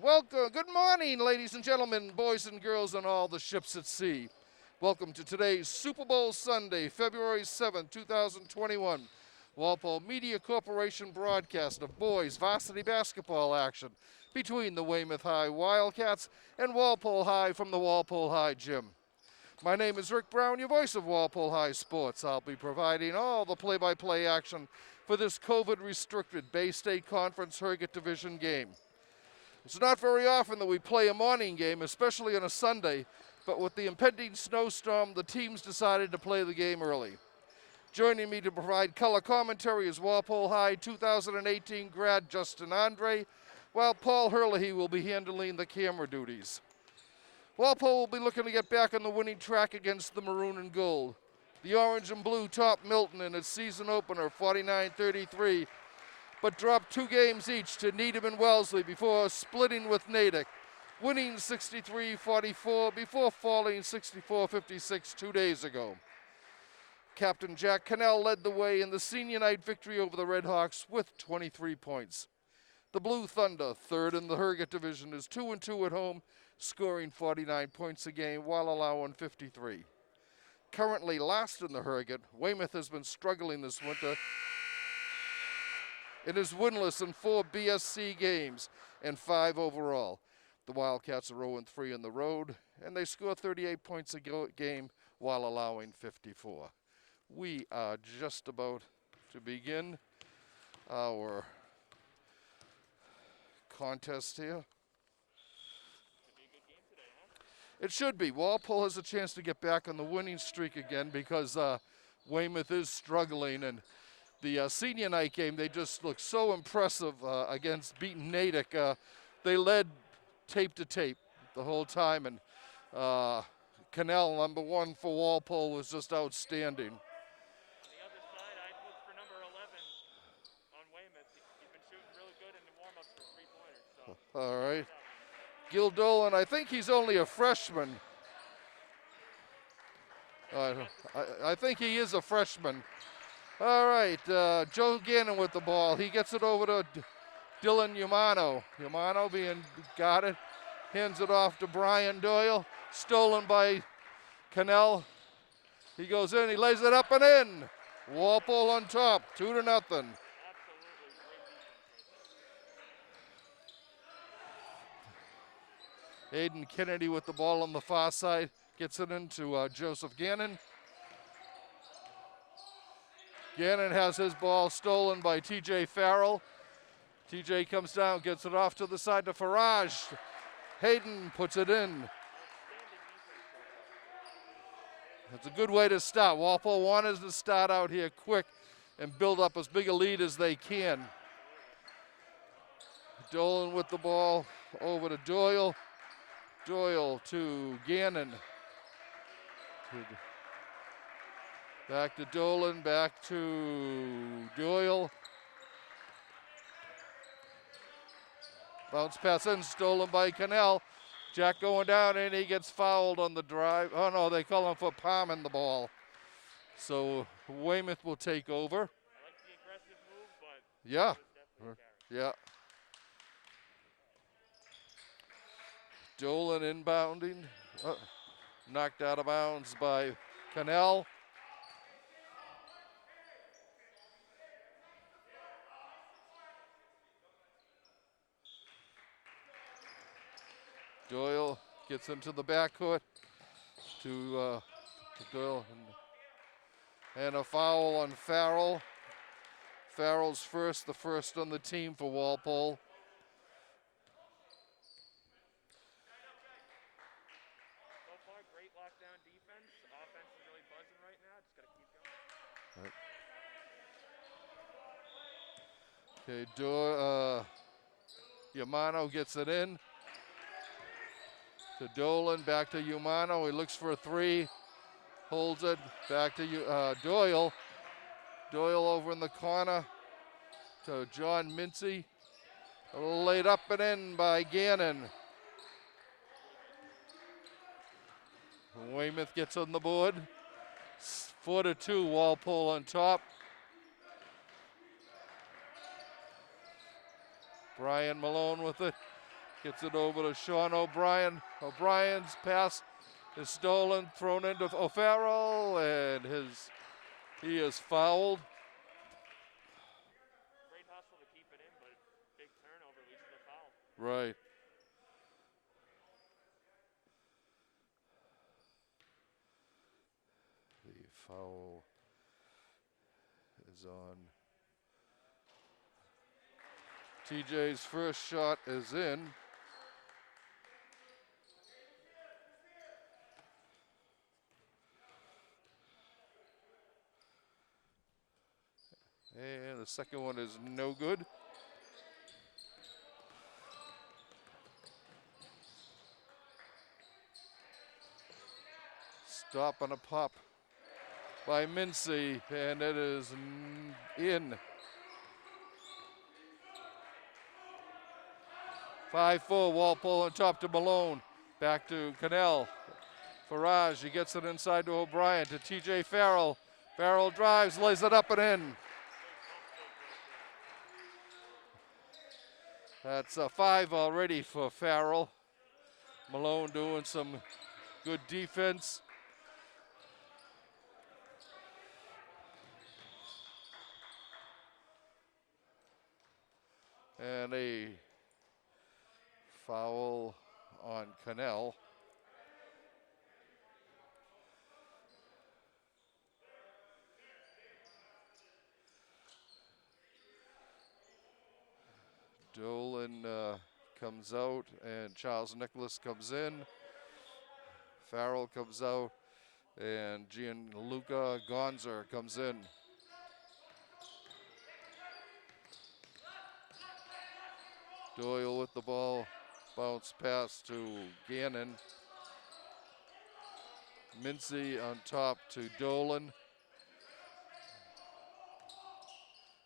Welcome. Good morning, ladies and gentlemen, boys and girls, and all the ships at sea. Welcome to today's Super Bowl Sunday, February 7th, 2021. Walpole Media Corporation broadcast of boys varsity basketball action between the Weymouth High Wildcats and Walpole High from the Walpole High Gym. My name is Rick Brown, your voice of Walpole High Sports. I'll be providing all the play-by-play action for this COVID-restricted Bay State Conference Herget Division game. It's not very often that we play a morning game, especially on a Sunday, but with the impending snowstorm, the teams decided to play the game early. Joining me to provide color commentary is Walpole High 2018 grad Justin Andre, while Paul Herlihy will be handling the camera duties. Walpole will be looking to get back on the winning track against the maroon and gold. The orange and blue topped Milton in its season opener 49-33, but dropped 2 games each to Needham and Wellesley before splitting with Natick, winning 63-44 before falling 64-56 2 days ago. Captain Jack Cannell led the way in the senior night victory over the Red Hawks with 23 points. The Blue Thunder, third in the Herget Division, is 2-2 at home, scoring 49 points a game while allowing 53. Currently last in the Herget, Weymouth has been struggling this winter. It is winless in 4 BSC games and 5 overall. The Wildcats are 0-3 on the road, and they score 38 points a game while allowing 54. We are just about to begin our contest here. It should be. Walpole has a chance to get back on the winning streak again because Weymouth is struggling, and the senior night game, they just looked so impressive against beaten Natick. They led tape to tape the whole time, and Cannell, number 1 for Walpole, was just outstanding. On the other side, I'd look for number 11 on Weymouth. He's been shooting really good in the warm-ups for three-pointers. So. All right. Gil Dolan, I think he's only a freshman. I think he is a freshman. All right, Joe Gannon with the ball. He gets it over to Dylan Umano. Umano being guarded, hands it off to Brian Doyle. Stolen by Cannell. He goes in, he lays it up and in. Walpole on top, 2-0. Absolutely great defense right Aiden Kennedy with the ball on the far side. Gets it into Joseph Gannon. Gannon has his ball stolen by TJ Farrell. TJ comes down, gets it off to the side to Farage. Hayden puts it in. That's a good way to start. Walpole wanted to start out here quick and build up as big a lead as they can. Dolan with the ball over to Doyle. Doyle to Gannon. Back to Dolan, back to Doyle. Bounce pass in, stolen by Cannell. Jack going down, and he gets fouled on the drive. Oh, no, they call him for palming the ball. So Weymouth will take over. I like the aggressive move, but Yeah. definitely Yeah. Dolan inbounding. Knocked out of bounds by Cannell. Doyle gets into the backcourt to Doyle. And a foul on Farrell. Farrell's the first on the team for Walpole. So far, great lockdown defense. Offense is really buzzing right now. Just got to keep going. Okay, Umano gets it in. To Dolan, back to Umano. He looks for a 3. Holds it. Back to Doyle. Doyle over in the corner to John Mincy. Laid up and in by Gannon. Weymouth gets on the board. 4-2, Walpole on top. Brian Malone with it. Gets it over to Sean O'Brien. O'Brien's pass is stolen, thrown into O'Farrell, and he is fouled. Great hustle to keep it in, but big turnover leads to the foul. Right. The foul is on. TJ's first shot is in. And the second one is no good. Stop on a pop by Mincy, and it is in. 5-4, Walpole on top to Malone. Back to Cannell. Farage, he gets it inside to O'Brien, to TJ Farrell. Farrell drives, lays it up and in. That's a 5 already for Farrell. Malone doing some good defense. And a foul on Cannell. Dolan comes out, and Charles Nicholas comes in. Farrell comes out, and Gianluca Gonzer comes in. Doyle with the ball, bounce pass to Gannon. Mincy on top to Dolan.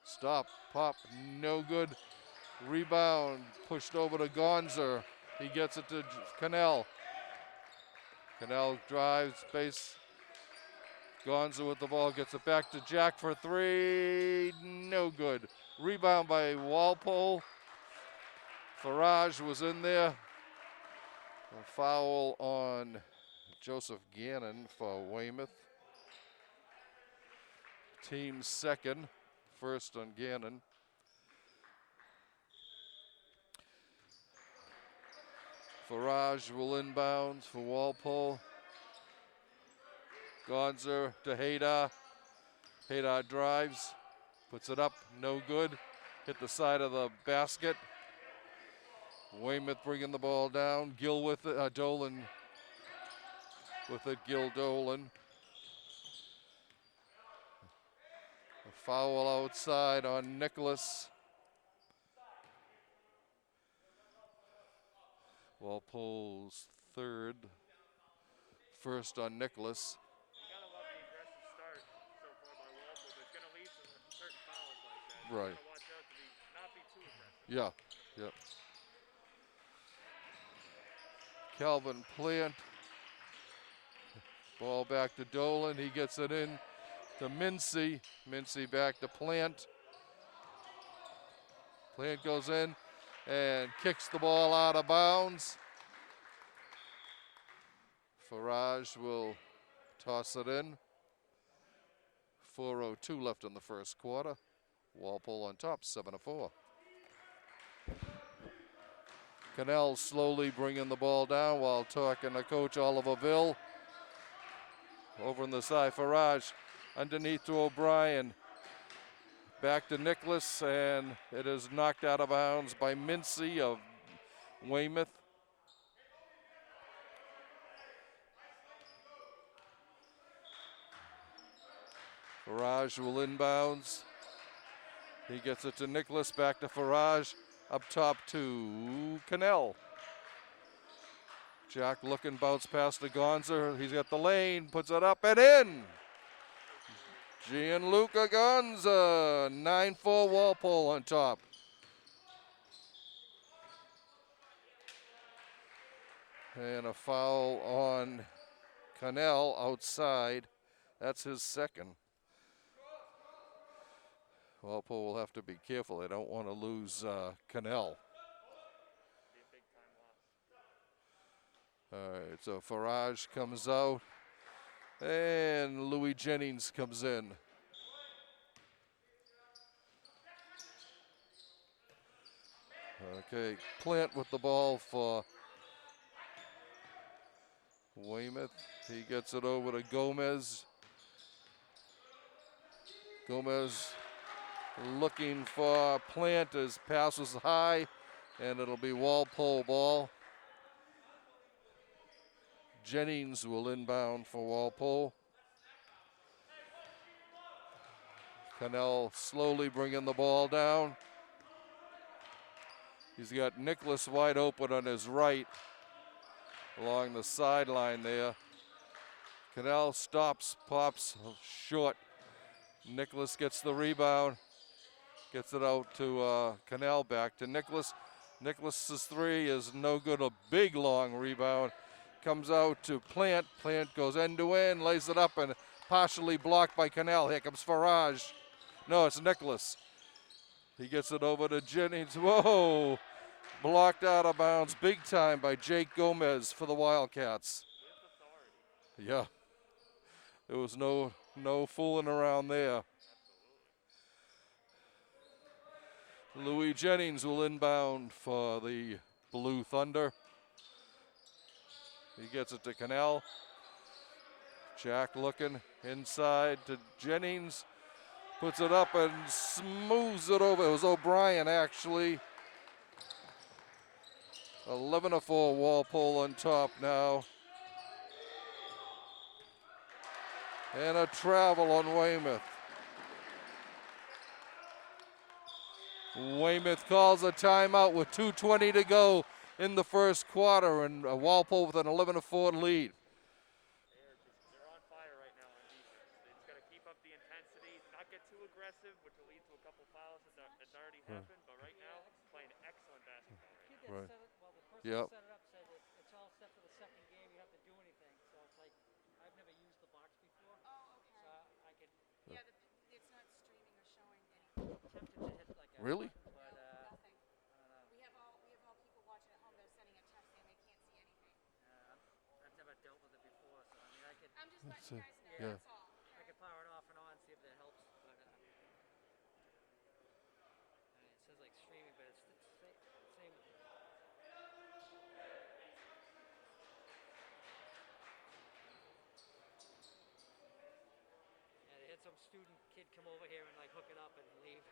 Stop, pop, no good. Rebound, pushed over to Gonzer. He gets it to Cannell. Cannell drives, base. Gonzer with the ball, gets it back to Jack for 3, no good. Rebound by Walpole. Farage was in there. A foul on Joseph Gannon for Weymouth. Team second, first on Gannon. Farage will inbound for Walpole. Gonzer to Haydar. Haydar drives, puts it up, no good. Hit the side of the basket. Weymouth bringing the ball down. Gill with it, Dolan with it, Gil Dolan. A foul outside on Nicholas. Walpole's third, first on Nicholas. You gotta love the aggressive start so far by Walpole, but it's gonna lead to certain fouls like that. Right. You gotta watch out to not be too aggressive. Yeah, yep. Calvin Plant. Ball back to Dolan. He gets it in to Mincy. Mincy back to Plant. Plant goes in and kicks the ball out of bounds. Farage will toss it in. 4:02 left in the first quarter. Walpole on top, 7-4. Cannell slowly bringing the ball down while talking to Coach Oliverville. Over on the side, Farage underneath to O'Brien. Back to Nicholas, and it is knocked out of bounds by Mincy of Weymouth. Farage will inbounds. He gets it to Nicholas, back to Farage, up top to Cannell. Jack looking, bounce pass to Gonzer. He's got the lane, puts it up and in. Gianluca Gonza, 9-4 Walpole on top. And a foul on Cannell outside. That's his second. Walpole will have to be careful. They don't want to lose Cannell. Be a big time All right, so Farage comes out, and Louis Jennings comes in. Okay, Plant with the ball for Weymouth. He gets it over to Gomez. Gomez looking for Plant as passes high, and it'll be Walpole ball. Jennings will inbound for Walpole. Cannell slowly bringing the ball down. He's got Nicholas wide open on his right along the sideline there. Cannell stops, pops short. Nicholas gets the rebound, gets it out to Cannell, back to Nicholas. Nicholas's three is no good, a big long rebound. Comes out to Plant. Plant goes end to end, lays it up, and partially blocked by Cannell. Here comes Farage. No, it's Nicholas. He gets it over to Jennings. Whoa! Blocked out of bounds big time by Jake Gomez for the Wildcats. With authority. Yeah. There was no fooling around there. Absolutely. Louis Jennings will inbound for the Blue Thunder. He gets it to Cannell. Jack looking inside to Jennings. Puts it up and smooths it over. It was O'Brien actually. 11-4 Walpole on top now. And a travel on Weymouth. Weymouth calls a timeout with 2:20 to go in the first quarter, and Walpole with an 11-4 lead. They're on fire right now on defense. They just got to keep up the intensity, not get too aggressive, which will lead to a couple fouls that's already happened. But right now, playing excellent basketball right now. Right. The person Yep. that set it up said it's all set for the second game. You have to do anything. So it's like I've never used the box before. Oh, okay. So I could Yeah, it's not streaming or showing anything. tempted to hit like a Really? button, but Nothing. I don't know. We have all people watching at home that are sending a text saying they can't see anything. I've never dealt with it before, so I mean I could I'm just letting you guys know. Yeah. That's all. I could power it off and on, see if that helps. But I mean, it says like streaming, but it's the same. Yeah, they had some student kid come over here and like hook it up and leave.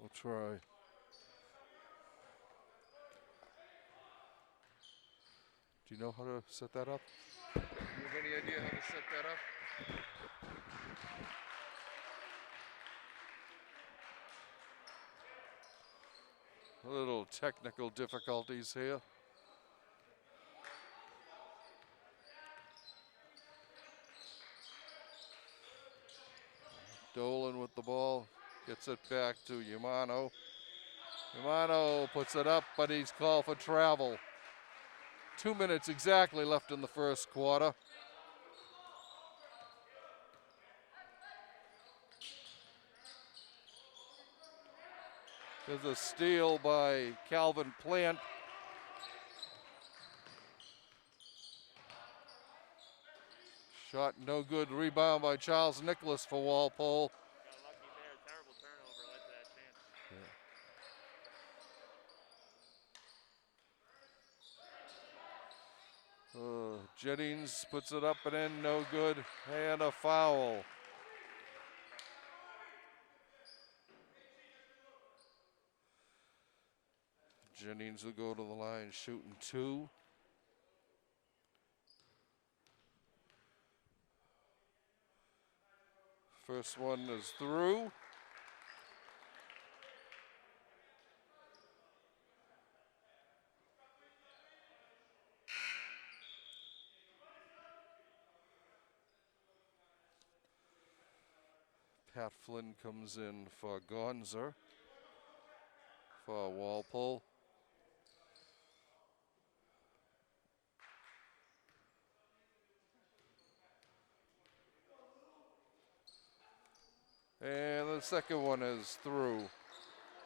We'll try. Do you know how to set that up? Do you have any idea how to set that up? Little technical difficulties here. Dolan with the ball, gets it back to Yamano. Yamano puts it up, but he's called for travel. 2 minutes exactly left in the first quarter. There's a steal by Calvin Plant. Shot no good. Rebound by Charles Nicholas for Walpole. Got lucky there. Terrible turnover led to that chance. Jennings puts it up and in, no good, and a foul. Jennings will go to the line shooting two. First one is through. Pat Flynn comes in for Gonzer for Walpole. And the second one is through.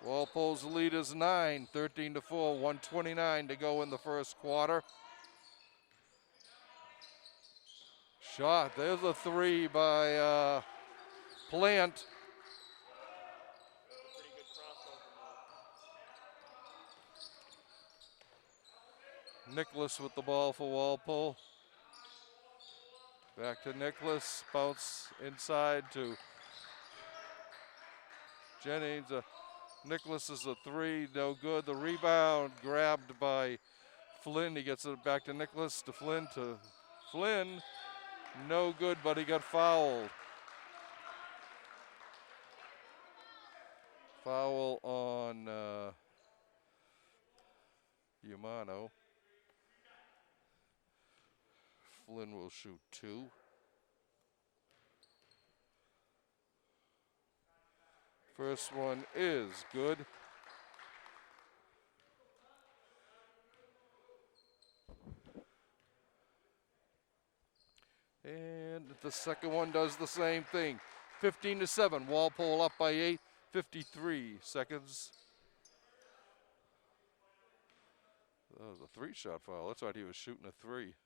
Walpole's lead is 9, 13-4, 1:29 to go in the first quarter. Shot, there's a three by Plant. A pretty good crossover move. Nicholas with the ball for Walpole. Back to Nicholas, bounce inside to Jennings. Nicholas is a three, no good. The rebound grabbed by Flynn. He gets it back to Nicholas, to Flynn, no good, but he got fouled. Foul on Yamano. Flynn will shoot two. First one is good. And the second one does the same thing. 15-7, Walpole up by 8, 53 seconds. That was a three-shot foul. That's right, he was shooting a three. I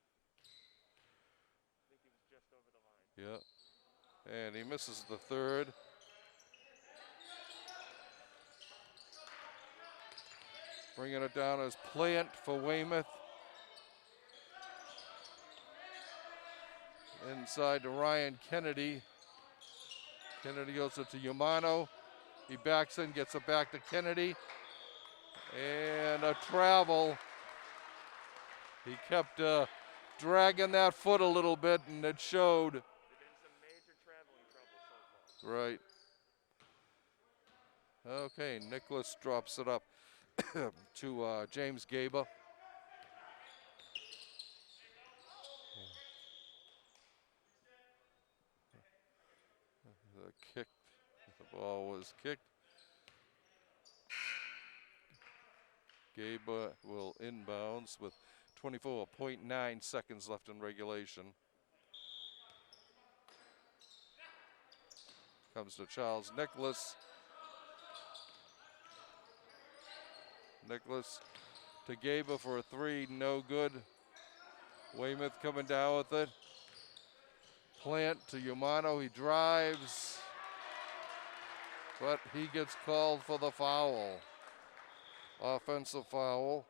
think he was just over the line. Yeah. And he misses the third. Bringing it down as Plant for Weymouth. Inside to Ryan Kennedy. Kennedy goes it to Yamano. He backs in, gets it back to Kennedy. And a travel. He kept dragging that foot a little bit, and it showed. They've been in some major traveling trouble so far. Right. Okay, Nicholas drops it up to James Gaba. The ball was kicked. Gaba will inbounds with 24.9 seconds left in regulation. Comes to Charles Nicholas. Nicholas to Gaba for a three, no good. Weymouth coming down with it. Plant to Yamano, he drives, but he gets called for the foul. Offensive foul.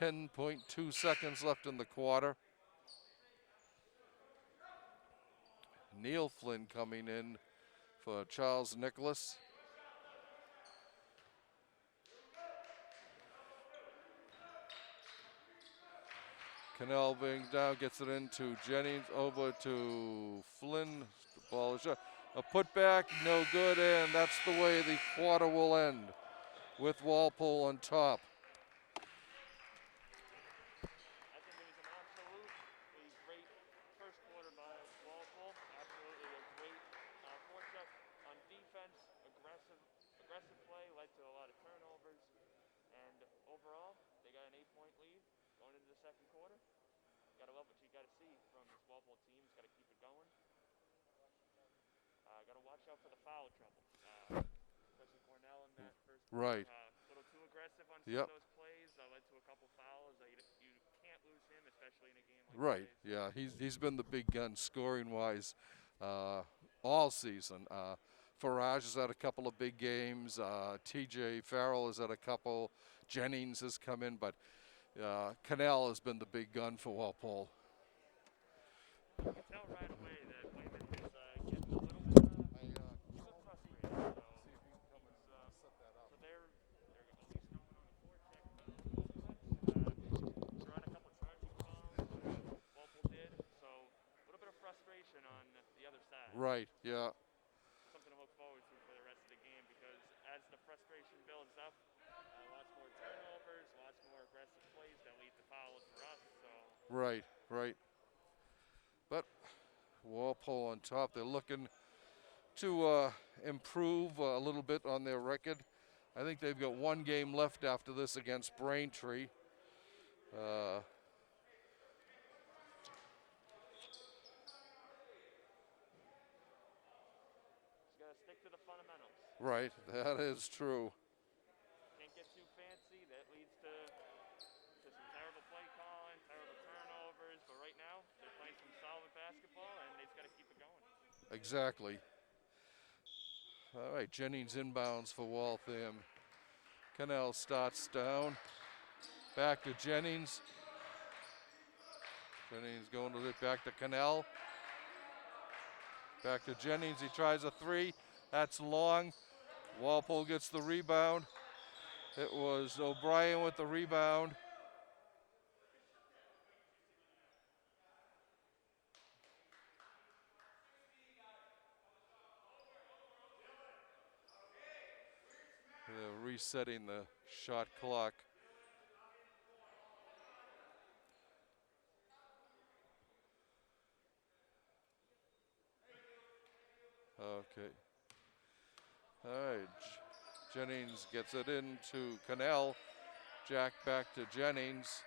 10.2 seconds left in the quarter. Neil Flynn coming in for Charles Nicholas. Cannell being down, gets it into Jennings, over to Flynn. The ball is shot. A putback, no good, and that's the way the quarter will end, with Walpole on top. I think it was an absolutely great first quarter by Walpole. Absolutely a great forecheck on defense. Aggressive play led to a lot of turnovers. And overall, they got an 8-point lead going into the second quarter. Got to love what you got to see from this Walpole team. Got to keep it going. Got to watch out for the foul trouble. Especially Cornell in that first quarter. Right. A little too aggressive on some Yep. of those plays. Led to a couple fouls. You can't lose him, especially in a game like Right, today's. yeah, he's been the big gun scoring-wise all season. Farage has had a couple of big games. TJ Farrell has had a couple. Jennings has come in, but Cannell has been the big gun for Walpole. You can tell right away that Weymouth is getting a little bit frustrated. So they're at least going on a forecheck defense. Drawing a couple charging fouls. Walpole did. So a little bit of frustration on the other side. Right, yeah. Something to look forward to for the rest of the game, because as the frustration builds up, lots more turnovers, lots more aggressive plays that lead to fouls for us. So Right. But Walpole on on top. They're looking to improve a little bit on their record. I think they've got one game left after this against Braintree. Just got to stick to the fundamentals. Right, that is true. Can't get too fancy. That leads to some terrible play calling, terrible turnovers. But right now, they're playing some solid basketball, and they just got to keep it going. Exactly. All right, Jennings inbounds for Waltham. Cannell starts down. Back to Jennings. Jennings going to it back to Cannell. Back to Jennings. He tries a three. That's long. Walpole gets the rebound. It was O'Brien with the rebound. They're resetting the shot clock. Okay. All right. Jennings gets it into Cannell. Jack back to Jennings.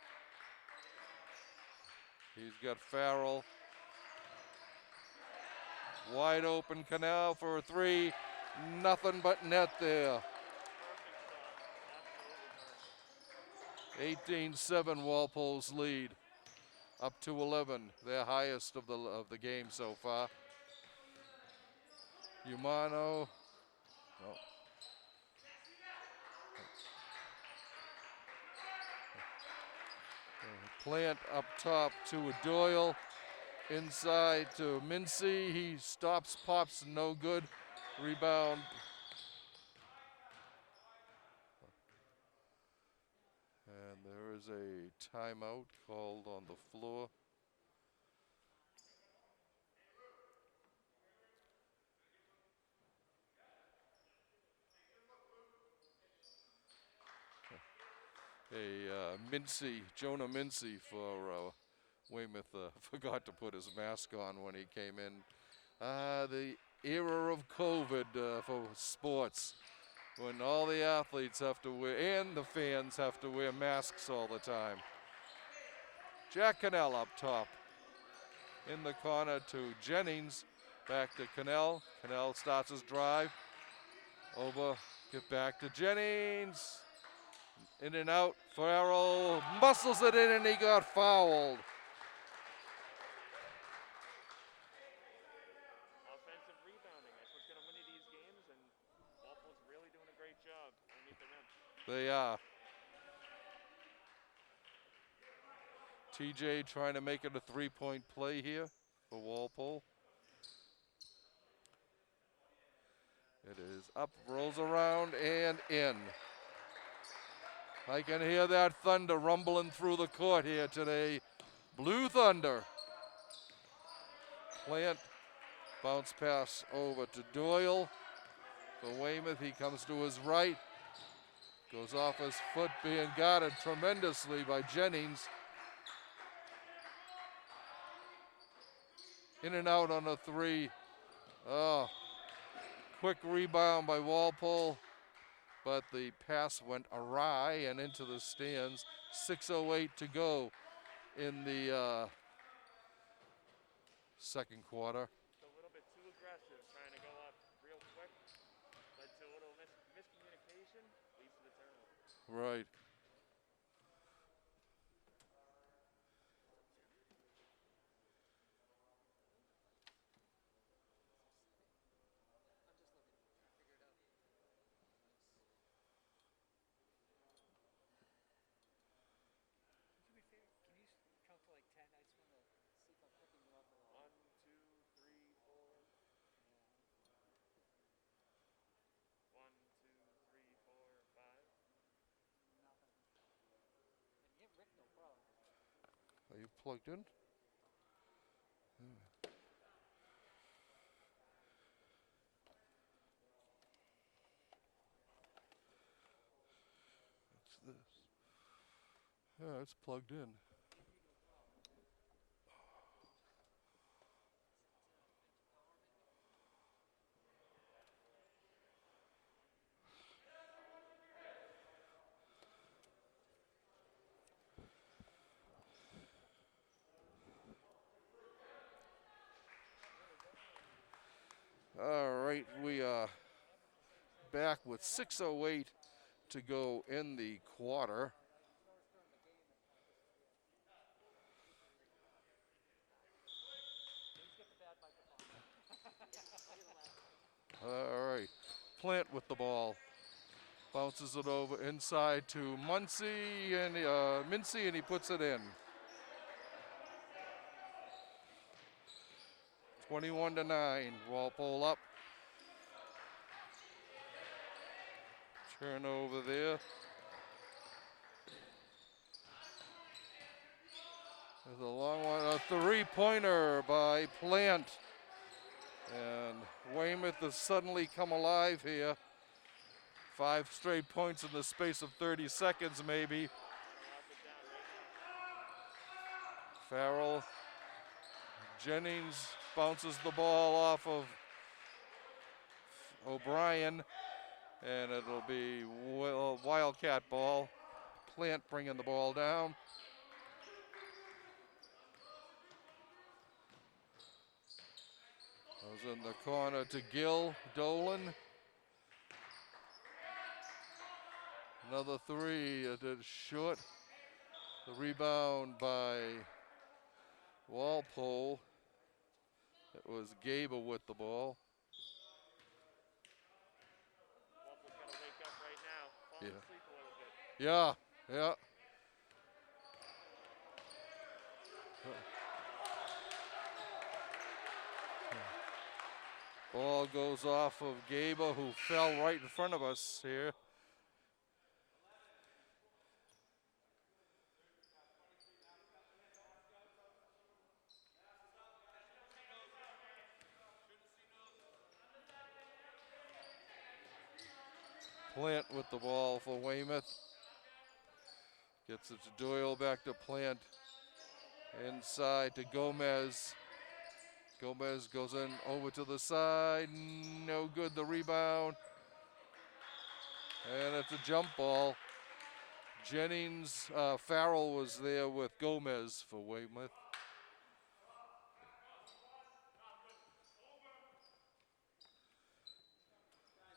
He's got Farrell. Wide open Cannell for a three. Nothing but net there. Perfect shot. Absolutely perfect. 18-7 Walpole's lead. Up to 11, their highest of the game so far. Umano. Oh. Plant up top to Doyle. Inside to Mincy. He stops, pops, no good. Rebound. And there is a timeout called on the floor. Mincy, Jonah Mincy for Weymouth forgot to put his mask on when he came in. The era of COVID for sports, when all the athletes have to wear, and the fans have to wear masks all the time. Jack Cannell up top. In the corner to Jennings. Back to Cannell. Cannell starts his drive. Over, get back to Jennings. In and out. Farrell muscles it in and he got fouled. Offensive rebounding. That's what's going to win you these games, and Walpole's really doing a great job underneath the rim. They are. TJ trying to make it a three-point play here for Walpole. It is up, rolls around, and in. I can hear that thunder rumbling through the court here today. Blue Thunder. Plant, bounce pass over to Doyle. For Weymouth, he comes to his right. Goes off his foot, being guarded tremendously by Jennings. In and out on a three. Oh, quick rebound by Walpole, but the pass went awry and into the stands. 6:08 to go in the second quarter. Just a little bit too aggressive, trying to go up real quick. Led to a little miscommunication, leads to the turnover. Right. Do me a favor, can you count to like 10? I just want to see if I'm picking you up at all. 1, 2, 3, 4. 1, 2, 3, 4, 5. Nothing. And give Rick no problem. Are you plugged in? What's this? Yeah, it's plugged in. back with 6:08 to go in the quarter. All right, Plant with the ball. Bounces it over inside to Mincy, and he puts it in. 21-9, Walpole up. Turnover there. There's a long one, a three-pointer by Plant. And Weymouth has suddenly come alive here. 5 straight points in the space of 30 seconds maybe. Lock it down right now. Farrell. Jennings bounces the ball off of O'Brien, and it'll be Wildcat ball. Plant bringing the ball down. Goes in the corner to Gill. Dolan. Another three. It is short. The rebound by Walpole. It was Gable with the ball. Walpole's got to wake up right now. Falling Yeah. asleep a little bit. Yeah. Ball goes off of Gable, who fell right in front of us here. Plant with the ball for Weymouth. Gets it to Doyle, back to Plant. Inside to Gomez. Gomez goes in over to the side. No good, the rebound. And it's a jump ball. Farrell was there with Gomez for Weymouth.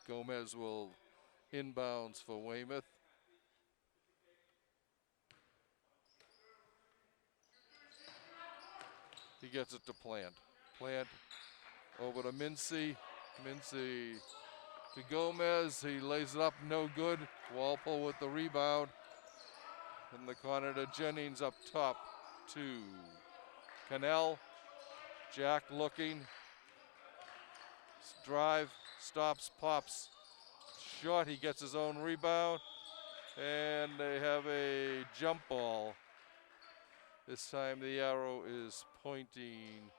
Gomez will inbounds for Weymouth. He gets it to Plant. Plant over to Mincy. Mincy to Gomez. He lays it up, no good. Walpole with the rebound. In the corner to Jennings up top to Cannell. Jack looking. Drive, stops, pops. Short, he gets his own rebound. And they have a jump ball. This time the arrow is pointing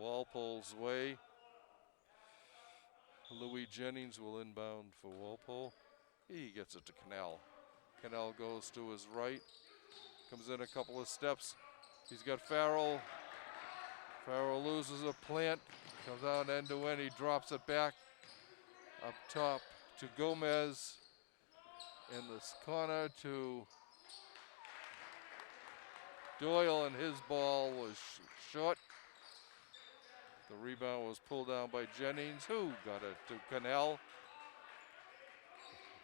Walpole's way. Louis Jennings will inbound for Walpole. He gets it to Cannell. Cannell goes to his right. Comes in a couple of steps. He's got Farrell. Farrell loses a Plant. Comes out end to end. He drops it back up top to Gomez. In this corner to Doyle, and his ball was short. The rebound was pulled down by Jennings, who got it to Cannell.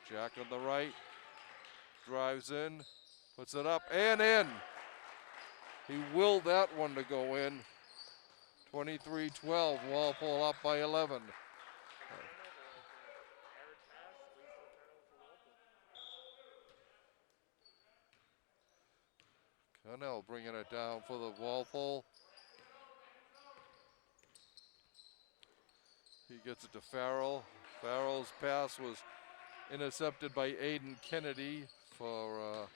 Jack on the right. Drives in. Puts it up and in. He willed that one to go in. 23-12. Walpole up by 11. Errant pass leads to a turnover for Walpole. Cannell bringing it down for the Walpole. He gets it to Farrell. Farrell's pass was intercepted by Aiden Kennedy for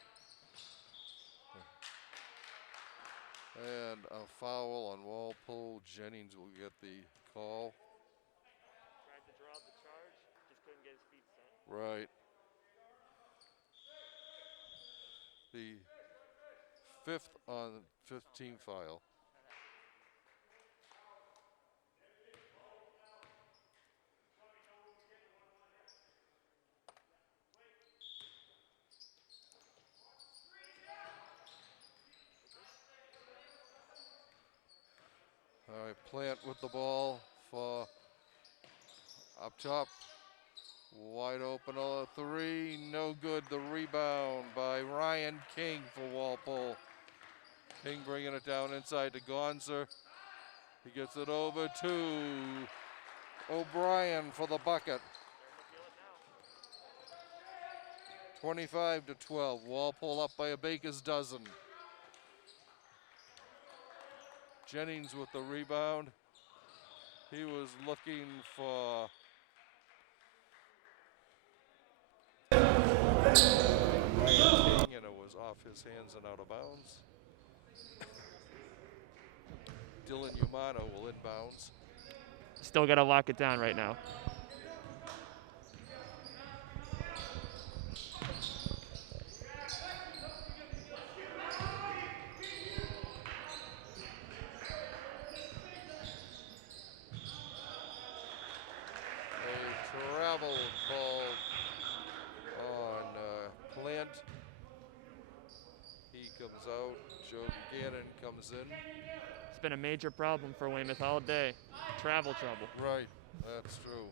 and a foul on Walpole. Jennings will get the call. Tried to draw up the charge, just couldn't get his feet set. Right. The 5th on 15 foul. All right, Plant with the ball for Up top. Wide open on a three. No good. The rebound by Ryan King for Walpole. King bringing it down inside to Gonzer. He gets it over to O'Brien for the bucket. They're gonna feel it now. 25 to 12. Walpole up by a baker's dozen. Jennings with the rebound. He was looking for Ryan King, and it was off his hands and out of bounds. Dylan Umano will inbounds. Still got to lock it down right now. A travel called on Plant. He comes out. Joe Gannon comes in. It's been a major problem for Weymouth all day. Travel trouble. Right, that's true.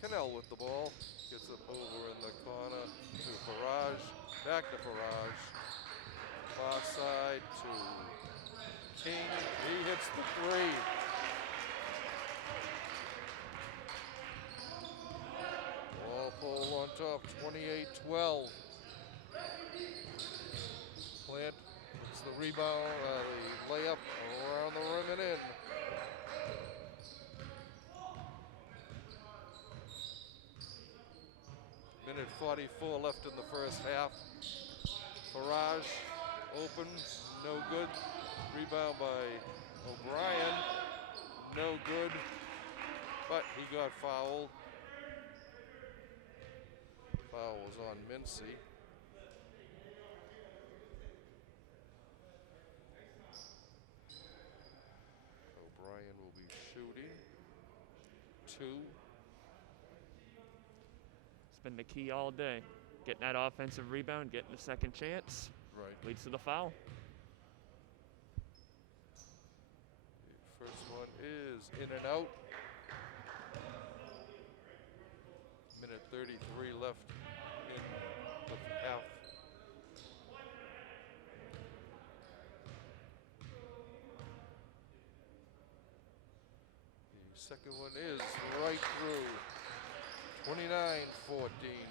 Cannell with the ball. Gets it over in the corner to Farage. Back to Farage. Far side to King. He hits the three. Walpole on top, 28-12. Plant gets the rebound, the layup around the rim and in. Minute 44 left in the first half. Farage open, no good. Rebound by O'Brien, no good, but he got fouled. Foul was on Mincy. O'Brien will be shooting. 2. It's been the key all day. Getting that offensive rebound, getting the second chance, Right. leads to the foul. The first one is in and out. Minute 33 left in the half. The second one is right through. 29-14.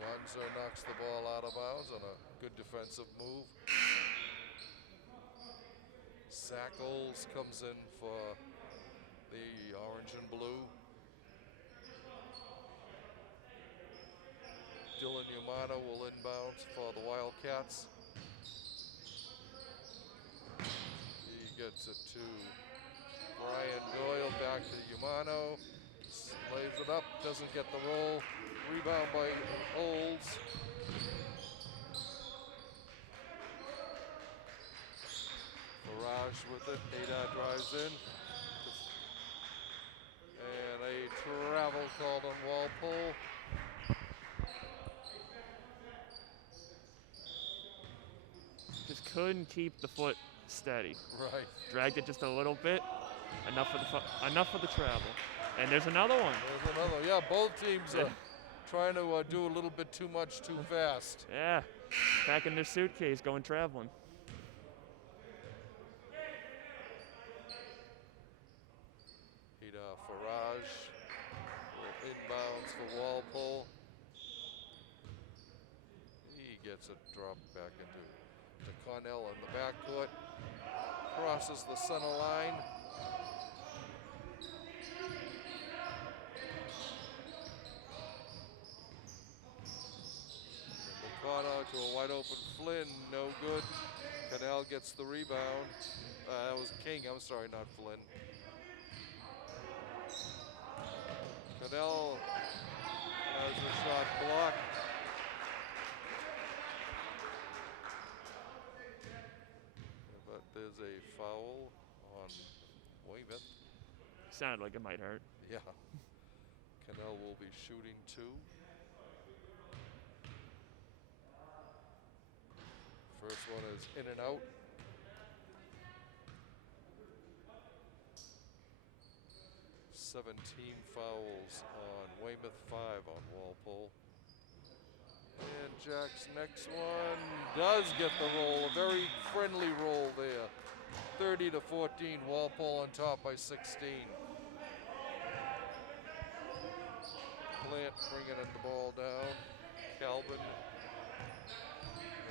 Gonzo knocks the ball out of bounds on a good defensive move. Sackles comes in for the orange and blue. Dylan Umano will inbound for the Wildcats. He gets it to Brian Doyle, back to Umano. Lays it up, doesn't get the roll. Rebound by Olds. Barrage with it. Ada drives in. And a travel called on Walpole. Just couldn't keep the foot steady. Right. Dragged it just a little bit. Enough for the travel. And there's another one. There's another. Yeah, both teams are trying to do a little bit too much too fast. Yeah, packing their suitcase, going traveling. Hida Farage will inbounds for Walpole. He gets it dropped back into Connell in the backcourt. Crosses the center line. Corner to a wide open Flynn, no good. Cannell gets the rebound. That was King, I'm sorry, not Flynn. Cannell has a shot blocked. But there's a foul on Weymouth. Sounded like it might hurt. Yeah. Cannell will be shooting 2. First one is in and out. Seven team fouls on Weymouth, 5 on Walpole. And Jack's next one does get the roll, a very friendly roll there. 30-14, Walpole on top by 16. Plant bringing in the ball down. Calvin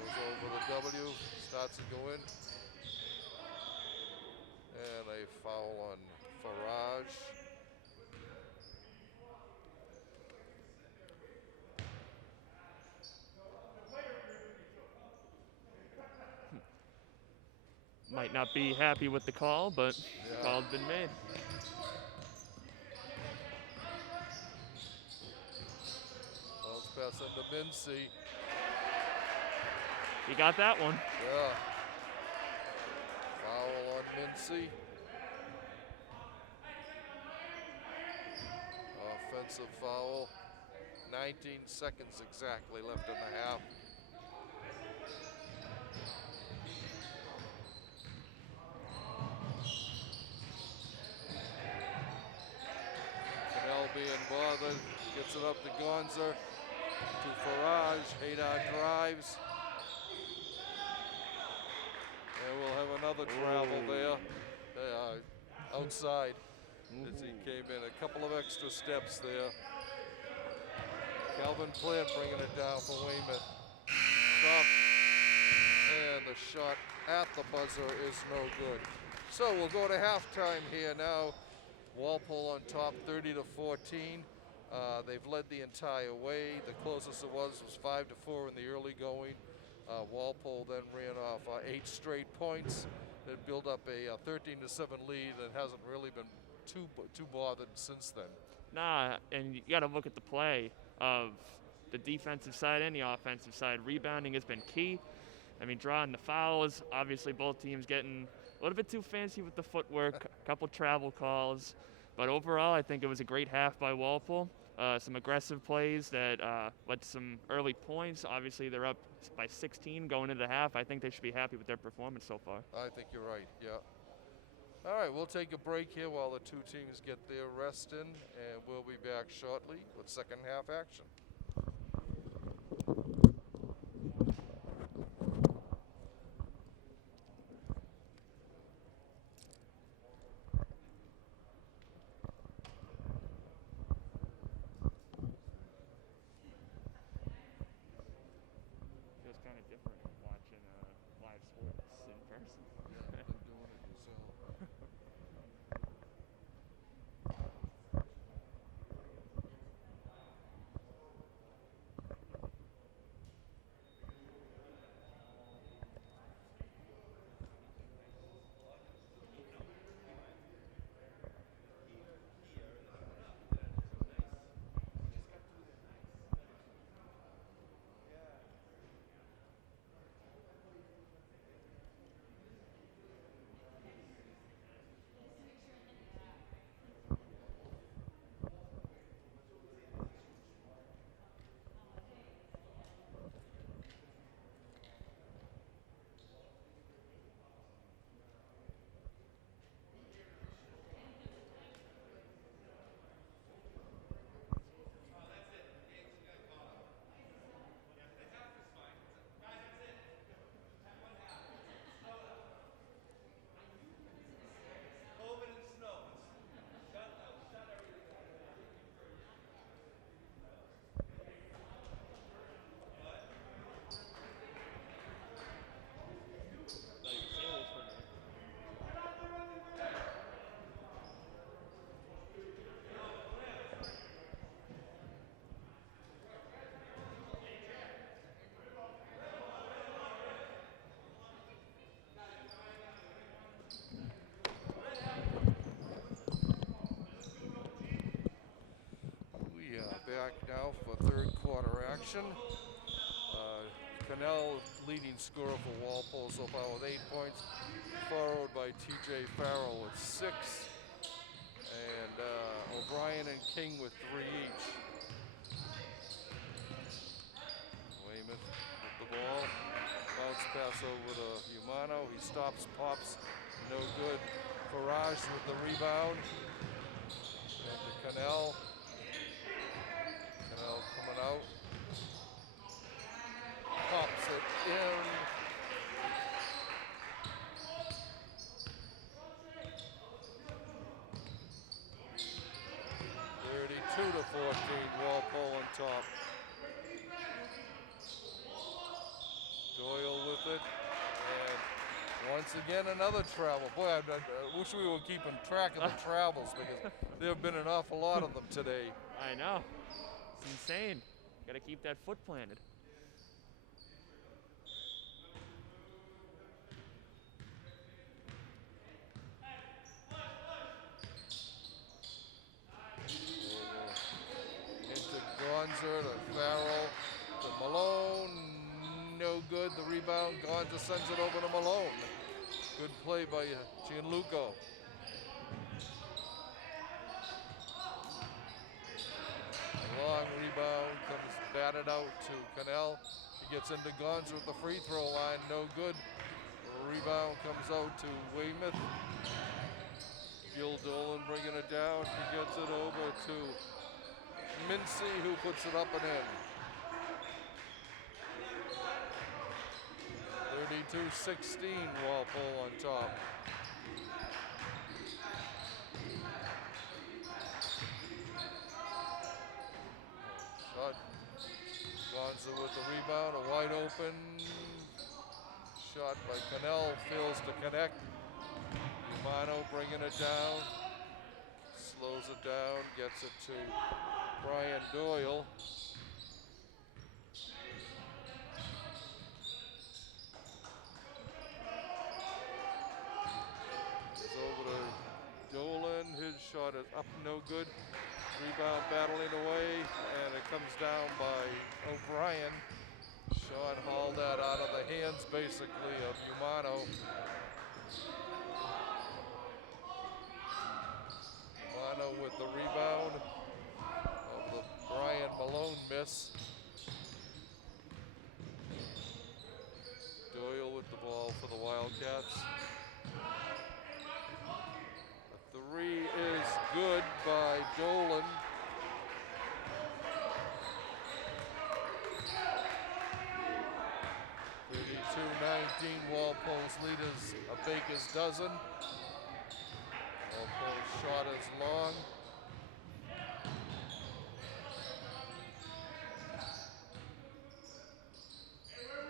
goes over the W, starts to go in. And a foul on Farage. Might not be happy with the call, but the call's been made. Bounce pass into Mincy. He got that one. Yeah. Foul on Mincy. Offensive foul. 19 seconds exactly left in the half. Cannell being bothered. Gets it up to Gonza. To Farage. Haydar drives. And we'll have another travel there. Outside. As he came in. A couple of extra steps there. Calvin Plant bringing it down for Weymouth. Stop. And the shot at the buzzer is no good. So we'll go to halftime here now. Walpole on top 30-14. They've led the entire way. The closest it was 5-4 in the early going. Walpole then ran off 8 straight points that built up a 13-7 lead and hasn't really been too bothered since then. Nah, and you got to look at the play of the defensive side and the offensive side. Rebounding has been key. I mean, drawing the fouls, obviously both teams getting a little bit too fancy with the footwork, a couple travel calls. But overall, I think it was a great half by Walpole. Some aggressive plays that led to some early points. Obviously, they're up by 16 going into the half. I think they should be happy with their performance so far. I think you're right, yeah. All right, we'll take a break here while the two teams get their rest in, and we'll be back shortly with second half action. Feels kind of different watching live sports in person. Yeah, been doing it yourself. Back now for third quarter action. Cannell leading scorer for Walpole so far with 8 points, followed by TJ Farrell with 6, and O'Brien and King with 3 each. Weymouth with the the ball. Bounce pass over to Umano. He stops, pops, no good. Farage with the rebound. Back to Cannell. Cannell coming out. Pops it in. (32 to 14). Walpole on top. Doyle with it. And once again, another travel. Boy, I wish we were keeping track of the travels because there have been an awful lot of them today. I know. It's insane. Got to keep that foot planted. Into Gonzer to Farrell to Malone. No good. The rebound. Gonzer sends it over to Malone. Good play by Gianluca. Long rebound comes batted out to Cannell. He gets into Gonzer at the free throw line. No good. Rebound comes out to Weymouth. Gil Dolan bringing it down. He gets it over to Mincy, who puts it up and in. 32-16, Walpole on top. Shot. Gonza with the rebound, a wide open shot by Cannell, fails to connect. Umano bringing it down, slows it down, gets it to Brian Doyle. It's over to Dolan, his shot is up, no good. Rebound battling away, and it comes down by O'Brien. Sean hauled that out of the hands, basically, of Umano. Umano with the rebound of the Brian Malone miss. Doyle with the ball for the Wildcats. The three is good by Dolan. Walpole's lead is a baker's dozen. Walpole's shot is long.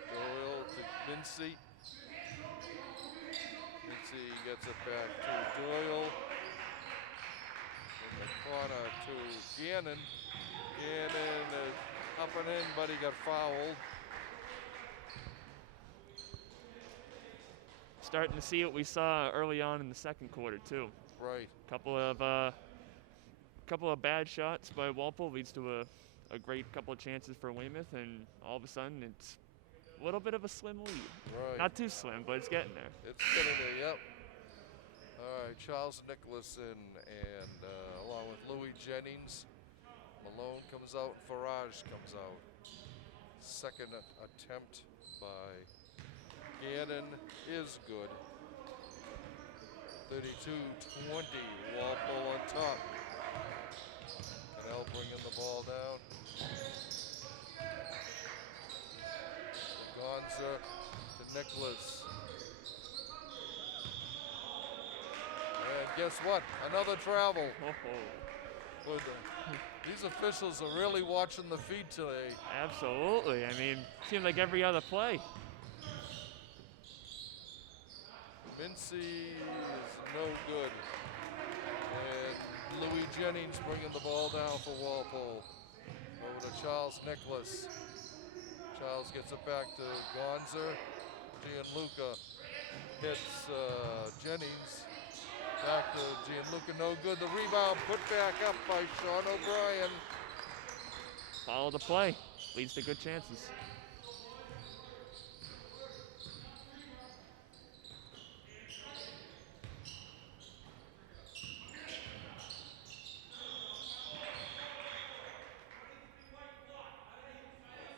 Doyle to Mincy. Mincy gets it back to Doyle. In the corner to Gannon. Gannon is up and in, but he got fouled. Starting to see what we saw early on in the second quarter too. Right. Couple of bad shots by Walpole leads to a great couple of chances for Weymouth, and all of a sudden it's a little bit of a slim lead. Right. Not too slim, but it's getting there. It's getting there, yep. All right, Charles Nicholson and along with Louis Jennings. Malone comes out, Farage comes out. Second attempt by Gannon is good. 32-20, Walpole on top. Cannell bringing the ball down. Gonza to Nicholas. And guess what? Another travel. Well, these officials are really watching the feed today. Absolutely. I mean, seems like every other play. Mincy is no good. And Louis Jennings bringing the ball down for Walpole. Over to Charles Nicholas. Charles gets it back to Gonzer. Gianluca hits Jennings. Back to Gianluca, no good. The rebound put back up by Sean O'Brien. Follow the play. Leads to good chances.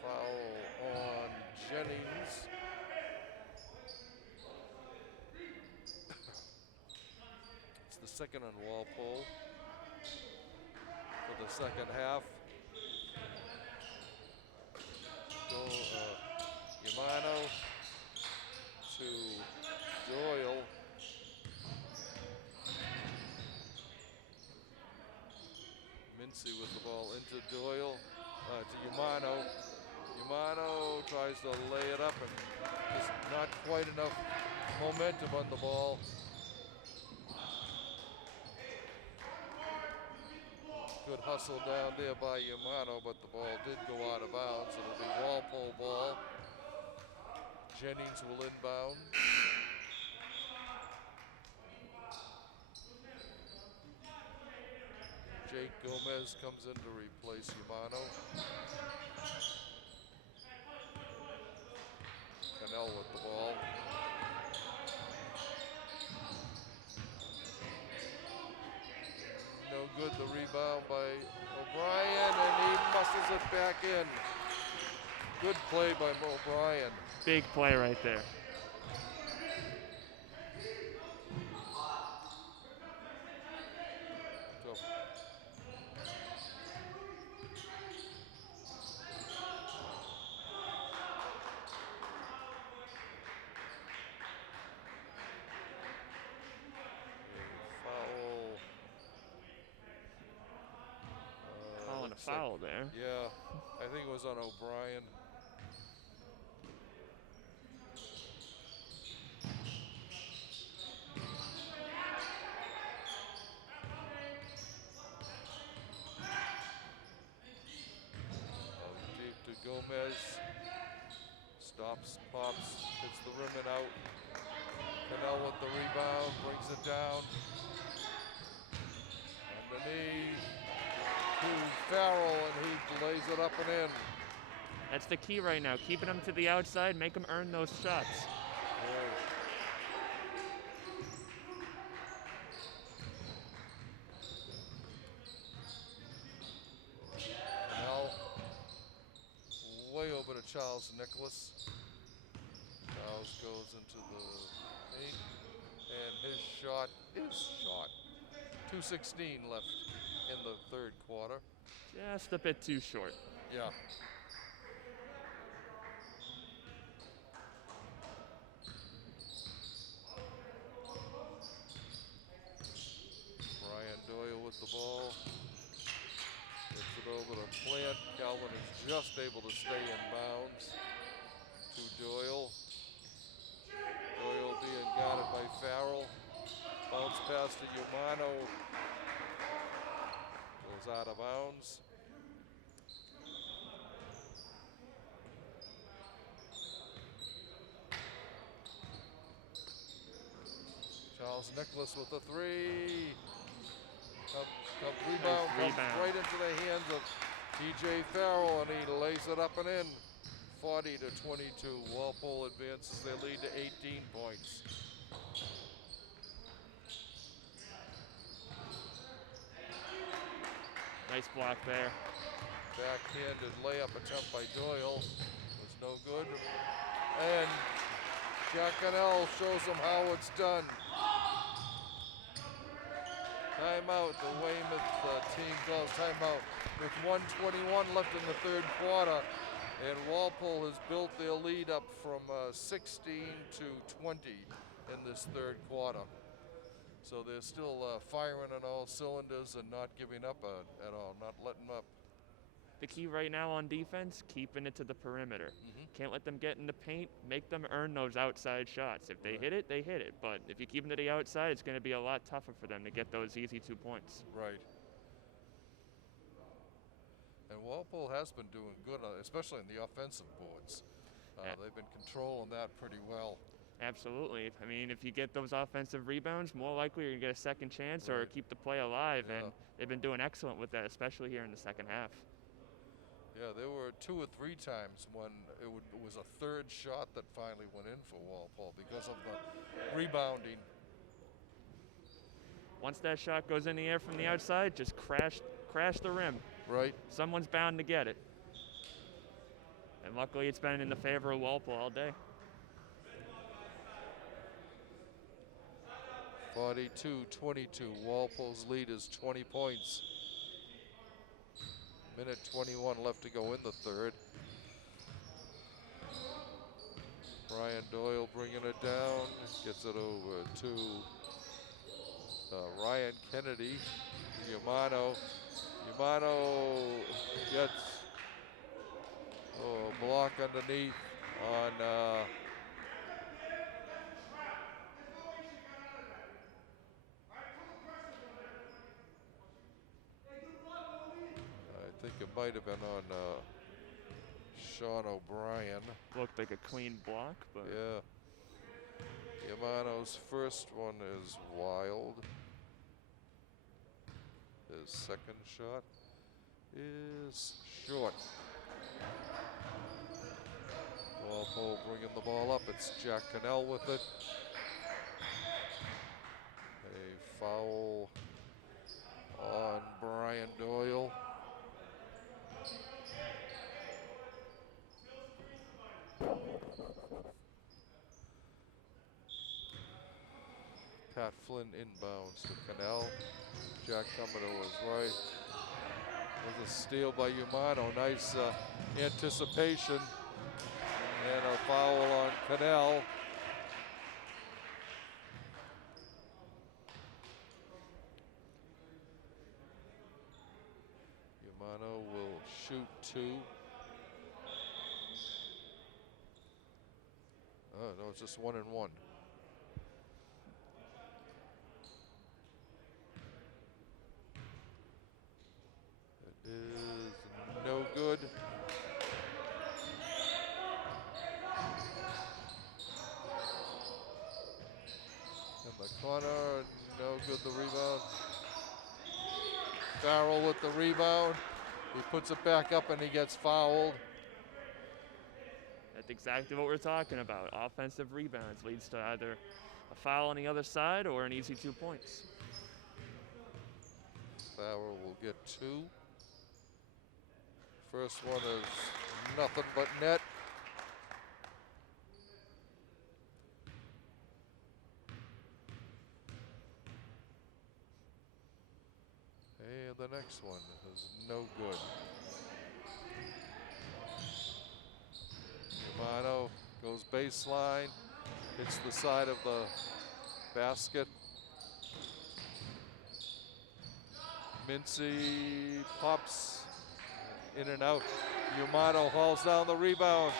Foul on Jennings. second on Walpole for the second half. Yamano to Doyle. Mincy with the ball into Doyle, to Yamano. Yamano tries to lay it up and just not quite enough momentum on the ball. Good hustle down there by Yamano, but the ball did go out of bounds. It'll be Walpole ball. Jennings will inbound. Jake Gomez comes in to replace Yamano. Cannell with the ball. No good, the rebound by O'Brien, and he muscles it back in. Good play by O'Brien. Big play right there. So foul. Calling a Looks like- foul there. Yeah, I think it was on O'Brien. Deep to Gomez. Stops, pops, hits the rim and out. Cannell with the rebound, brings it down. Underneath to Farrell, and he lays it up and in. That's the key right now. Keeping them to the outside, make them earn those shots. Cannell way over to Charles Nicholas. Charles goes into the paint, and his shot is shot. 2:16 left in the third quarter. Just a bit too short. Yeah. Brian Doyle with the ball. Gets it over to Plant. Calvin is just able to stay in bounds. To Doyle. Doyle being guarded by Farrell. Bounce pass to Yamano. Goes out of bounds. Charles Nicholas with the three. Rebound Nice comes rebound. right into the hands of TJ Farrell, and he lays it up and in. 40-22. Walpole advances their lead to 18 points. Nice block there. Backhanded layup attempt by Doyle was no good. And Jack Cannell shows them how it's done. Timeout. The Weymouth team calls timeout with 1:21 left in the third quarter. And Walpole has built their lead up from 16 to 20 in this third quarter. So they're still firing on all cylinders and not giving up at all, not letting up. The key right now on defense, keeping it to the perimeter. Can't let them get in the paint, make them earn those outside shots. If they hit it, they hit it. But if you keep them to the outside, it's going to be a lot tougher for them to get those easy 2 points. Right. And Walpole has been doing good, especially in the offensive boards. They've been controlling that pretty well. Absolutely. I mean, if you get those offensive rebounds, more likely you're going to get a second chance or Right. keep the play alive. Yeah. And they've been doing excellent with that, especially here in the second half. Yeah, there were 2 or 3 times when it was a third shot that finally went in for Walpole because of the rebounding. Once that shot goes in the air from the outside, just crash the rim. Right. Someone's bound to get it. And luckily it's been in the favor of Walpole all day. 42-22. Walpole's lead is 20 points. Minute 21 left to go in the third. Brian Doyle bringing it down. Gets it over to Ryan Kennedy. Yamano. Yamano gets a block underneath on I think it might have been on Sean O'Brien. Looked like a clean block, but Yeah. Yamano's first one is wild. His second shot is short. Walpole bringing the ball up. It's Jack Cannell with it. A foul on Brian Doyle. Pat Flynn inbounds to Cannell. Jack coming to his right. There's a steal by Yamano. Nice anticipation. And a foul on Cannell. Yamano will shoot two. Oh, no, it's just 1 and 1. It is no good. In the corner, no good the rebound. Farrell with the rebound. He puts it back up and he gets fouled. that's exactly what we're talking about. Offensive rebounds leads to either a foul on the other side or an easy 2 points. Farrell will get two. First one is nothing but net. And the next one is no good. Yamano goes baseline, hits the side of the basket. Mincy pops in and out. Yamano hauls down the rebound,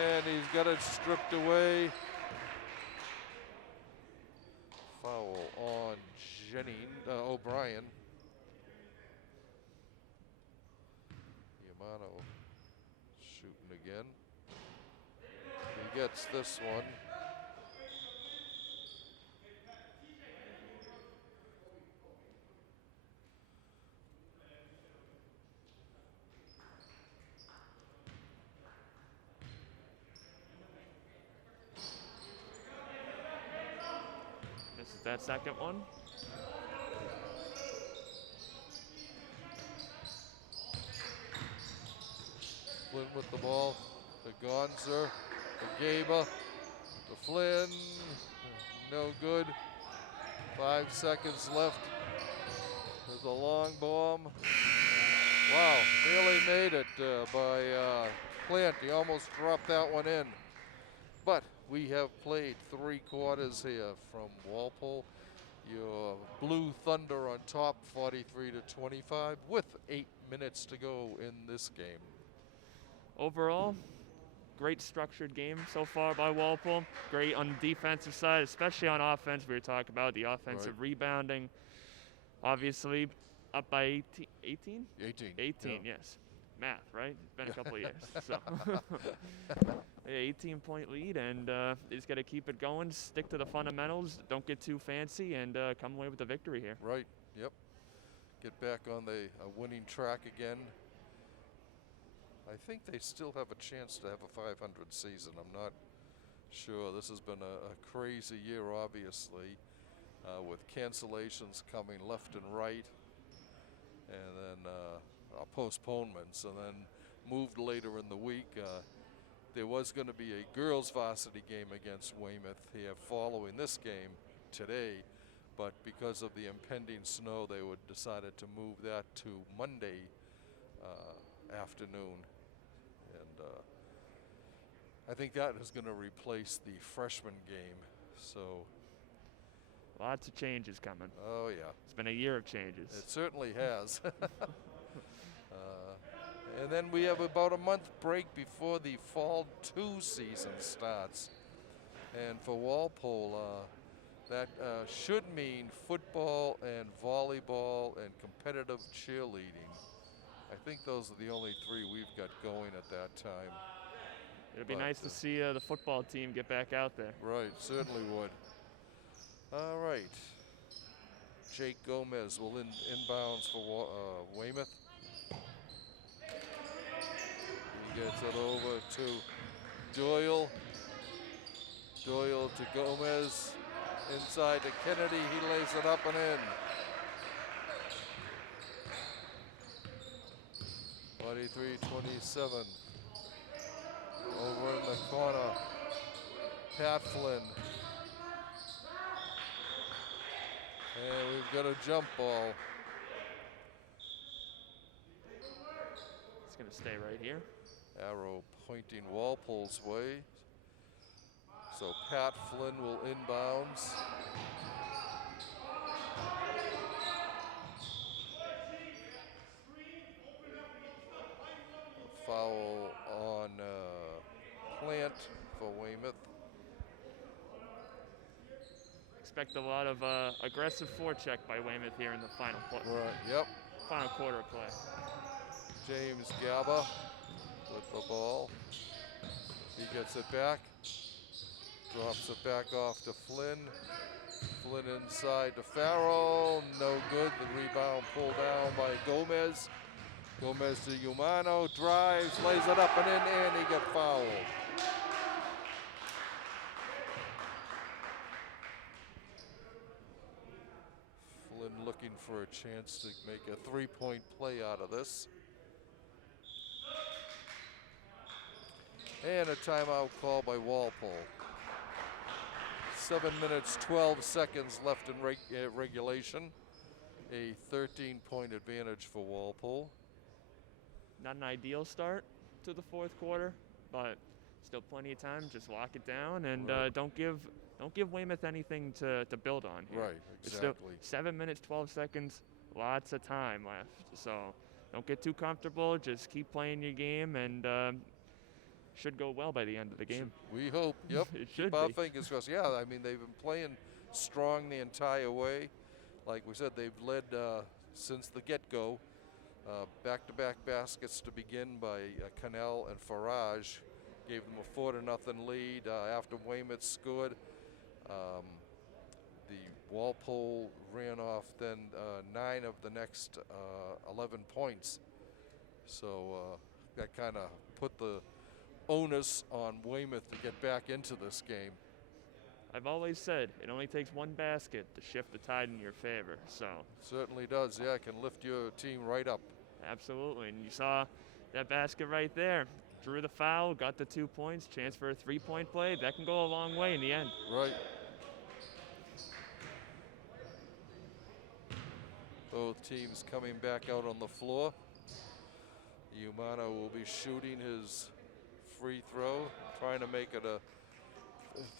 and he's got it stripped away. Foul on O'Brien. Yamano shooting again. He gets this one. This is that second one. Flynn with the ball. The Gonzer. The Gaba. The Flynn. No good. 5 seconds left. There's a long bomb. Wow, nearly made it by Plant. He almost dropped that one in. But we have played 3 quarters here from Walpole. Your Blue Thunder on top, 43-25, with 8 minutes to go in this game. Overall, great structured game so far by Walpole. Great on the defensive side, especially on offense. We were talking about the offensive rebounding. Obviously, up by 18? 18? 18, yeah. yes. Math, right? It's been a couple of years. So, 18-point lead, and they just got to keep it going, stick to the fundamentals, don't get too fancy, and come away with the victory here. Right, yep. Get back on the winning track again. I think they still have a chance to have a 500 season. I'm not sure. This has been a crazy year, obviously, with cancellations coming left and right, and then postponements, and then moved later in the week. There was going to be a girls' varsity game against Weymouth here following this game today, but because of the impending snow, they would decided to move that to Monday afternoon. And I think that is going to replace the freshman game. So, Lots of changes coming. oh yeah, It's been a year of changes. it certainly has. And then we have about a month break before the Fall 2 season starts. And for Walpole, that should mean football and volleyball and competitive cheerleading. I think those are the only three we've got going at that time. It'll be But, nice to see the football team get back out there. Right, certainly would. All right. Jake Gomez will inbounds for Weymouth. He gets it over to Doyle. Doyle to Gomez. Inside to Kennedy. He lays it up and in. 23-27. Over in the corner. Pat Flynn. And we've got a jump ball. It's going to stay right here. Arrow pointing Walpole's way. So Pat Flynn will inbounds. Foul on Plant for Weymouth. Expect a lot of aggressive forecheck by Weymouth here in the final Right, yep. final quarter play. James Gaba with the ball. He gets it back. Drops it back off to Flynn. Flynn inside to Farrell. No good. The rebound pulled down by Gomez. Gomez to Umano. Drives, lays it up and in, and he got fouled. Flynn looking for a chance to make a three-point play out of this. And a timeout call by Walpole. 7 minutes, 12 seconds left in regulation. A 13-point advantage for Walpole. Not an ideal start to the fourth quarter, but still plenty of time. Just lock it down and Right. don't give Weymouth anything to build on here. Right, It's still exactly. 7 minutes, 12 seconds, lots of time left. So don't get too comfortable. Just keep playing your game and should go well by the end of the game. We hope. Yep. It should Keep our be. fingers crossed. Yeah, I mean, they've been playing strong the entire way. Like we said, they've led since the get-go. Back-to-back baskets to begin by Cannell and Farage. Gave them a 4-0 lead after Weymouth scored. The Walpole ran off then 9 of the next 11 points. So that kind of put the onus on Weymouth to get back into this game. I've always said it only takes one basket to shift the tide in your favor. So Certainly does. Yeah, it can lift your team right up. absolutely, and you saw that basket right there. Drew the foul, got the 2 points, chance for a three-point play. That can go a long way in the end. Right. Both teams coming back out on the floor. Umano will be shooting his free throw, trying to make it a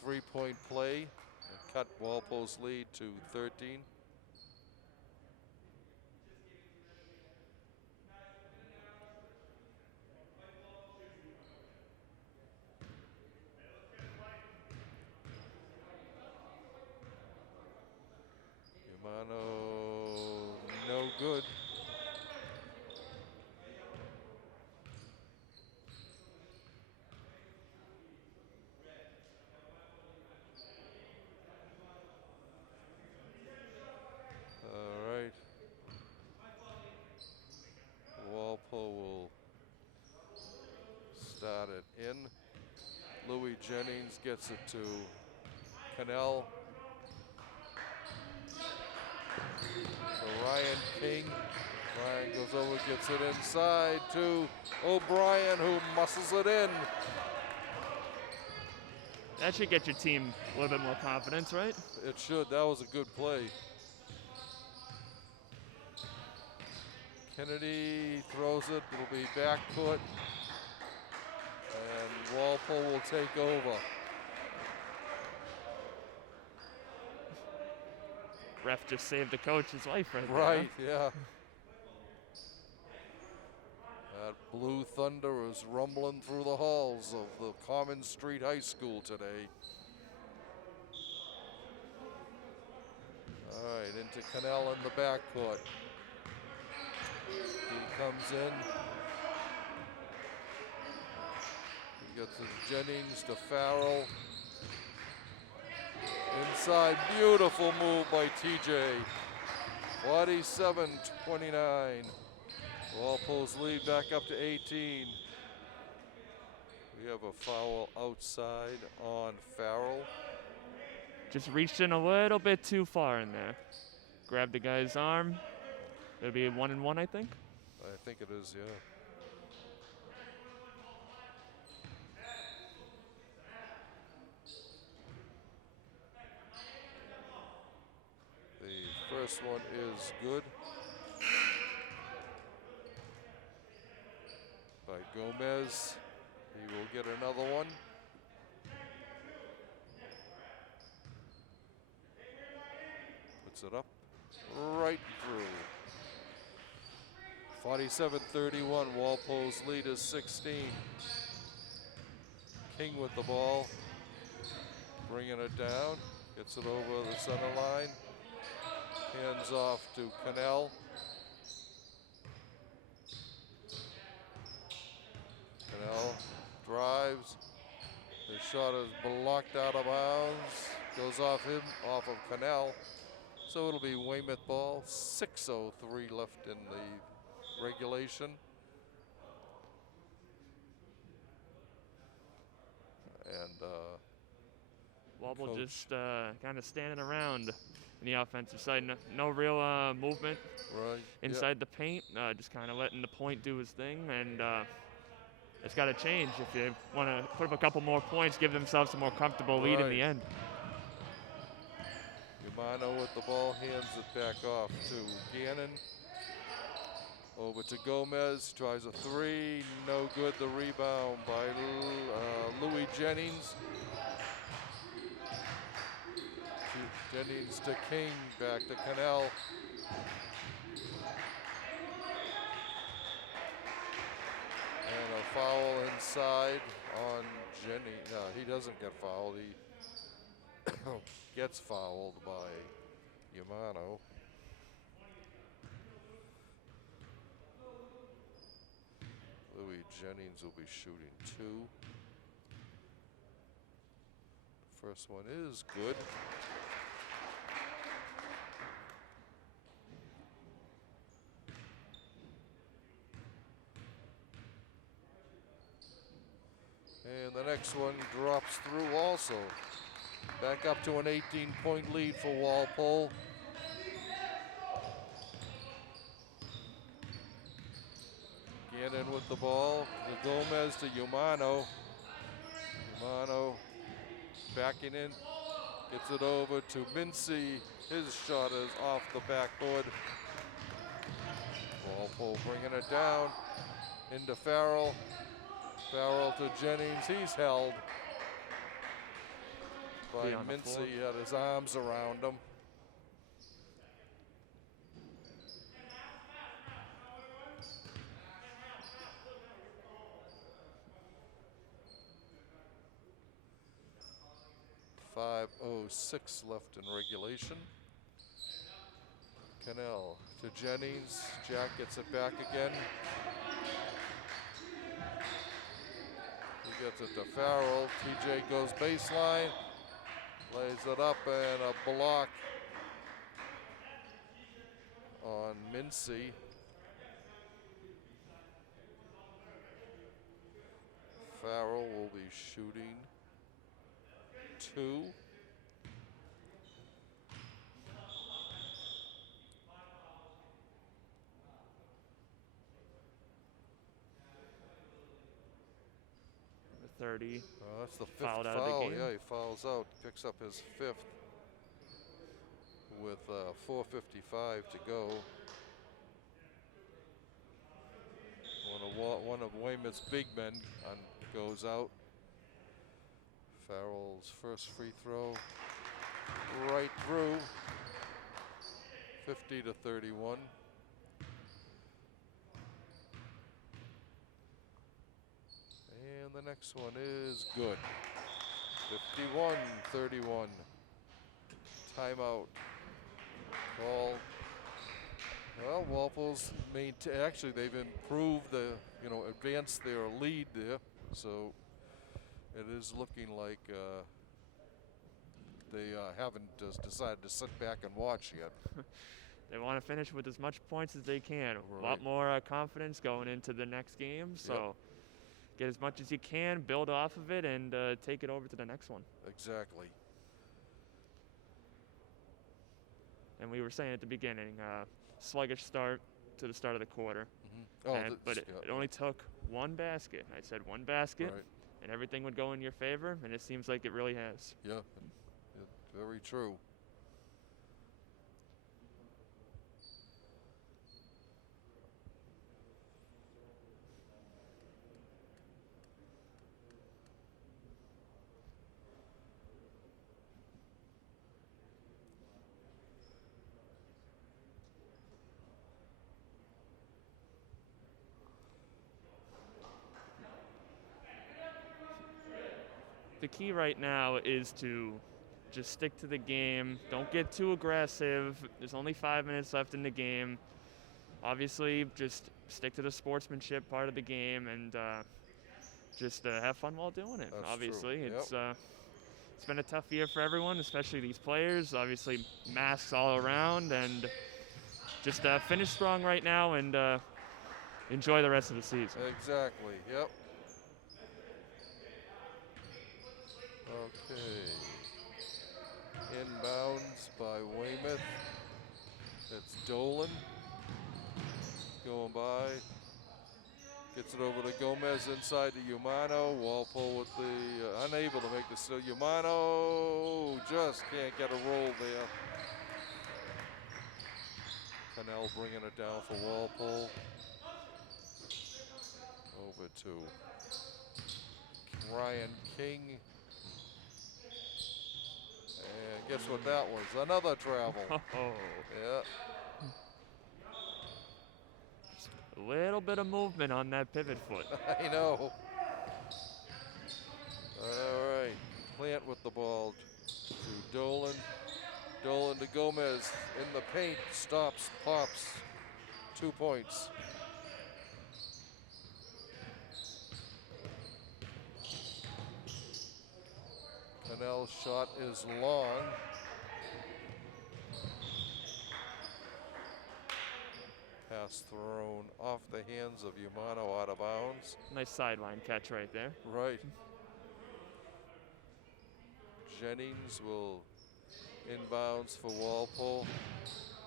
three-point play and cut Walpole's lead to 13. Umano, no good. All right. Walpole will start it in. Louis Jennings gets it to Cannell. So Ryan King. Ryan goes over, gets it inside to O'Brien, who muscles it in. That should get your team a little bit more confidence, right? It should. That was a good play. Kennedy throws it. It'll be back foot. And Walpole will take over. Ref just saved the coach's life right there. Right, yeah. That blue thunder is rumbling through the halls of the Common Street High School today. All right, into Cannell in the backcourt. He comes in. He gets to Jennings to Farrell. Inside, beautiful move by TJ. 47-29. Walpole's lead back up to 18. We have a foul outside on Farrell. Just reached in a little bit too far in there. Grabbed the guy's arm. It'll be 1-1, I think. I think it is, yeah. The first one is good by Gomez. He will get another one. Puts it up right through. 47-31. Walpole's lead is 16. King with the ball. Bringing it down. Gets it over the center line. Hands off to Cannell. Cannell drives. His shot is blocked out of bounds. Goes off him, off of Cannell. So it'll be Weymouth ball. 6:03 left in the regulation. And Wobble Coach. just kind of standing around in the offensive side. No real movement right, inside the paint. Just kind of letting the point do his thing. And it's got to change if you want to put up a couple more points, give themselves a more comfortable lead in Right. the end. Umano with the ball, hands it back off to Gannon. Over to Gomez, tries a three, no good. The rebound by Louis Jennings. Jennings to King, back to Cannell. And a foul inside on Jennings. No, he doesn't get fouled. He gets fouled by Umano. Louis Jennings will be shooting two. First one is good. And the next one drops through also. Back up to an 18-point lead for Walpole. Gannon with the ball. To Gomez to Umano. Umano backing in. Gets it over to Mincy. His shot is off the backboard. Walpole bringing it down. Into Farrell. Farrell to Jennings. He's held by Mincy. He had his arms around him. .506 left in regulation. Cannell to Jennings. Jack gets it back again. He gets it to Farrell. TJ goes baseline. Lays it up and a block on Mincy. Farrell will be shooting two. Oh, that's the 5th Fouled out of the foul. game. Yeah, he fouls out, picks up his 5th with 4:55 to go. One of Weymouth's big men goes out. Farrell's first free throw right through. 50-31. And the next one is good. 51-31. Timeout. Call. Well, Walpole's actually they've improved advanced their lead there. So it is looking like they haven't just decided to sit back and watch yet. They want to finish with as much points as they can. A lot Right. more confidence going into the next game. So get as much as you can, build off of it, and take it over to the next one. Exactly. And we were saying at the beginning, sluggish start to the start of the quarter. Oh, But it only took one basket. I said one basket, right. and everything would go in your favor, and it seems like it really has. Yeah, very true. The key right now is to just stick to the game. Don't get too aggressive. There's only 5 minutes left in the game. Obviously, just stick to the sportsmanship part of the game and just have fun while doing it. That's Obviously, true. Yep. It's been a tough year for everyone, especially these players. Obviously, masks all around, and just finish strong right now and enjoy the rest of the season. Exactly. Yep. Okay. Inbounds by Weymouth. It's Dolan going by. Gets it over to Gomez inside to Umano. Walpole with the unable to make the steal. Umano just can't get a roll there. Cannell bringing it down for Walpole. Over to Ryan King. And guess what that was? Another travel. Yeah. A little bit of movement on that pivot foot. I know. All right. Plant with the ball to Dolan. Dolan to Gomez in the paint. Stops, pops. 2 points. Cannell's shot is long. Pass thrown off the hands of Umano out of bounds. Nice sideline catch right there. Right. Jennings will inbounds for Walpole.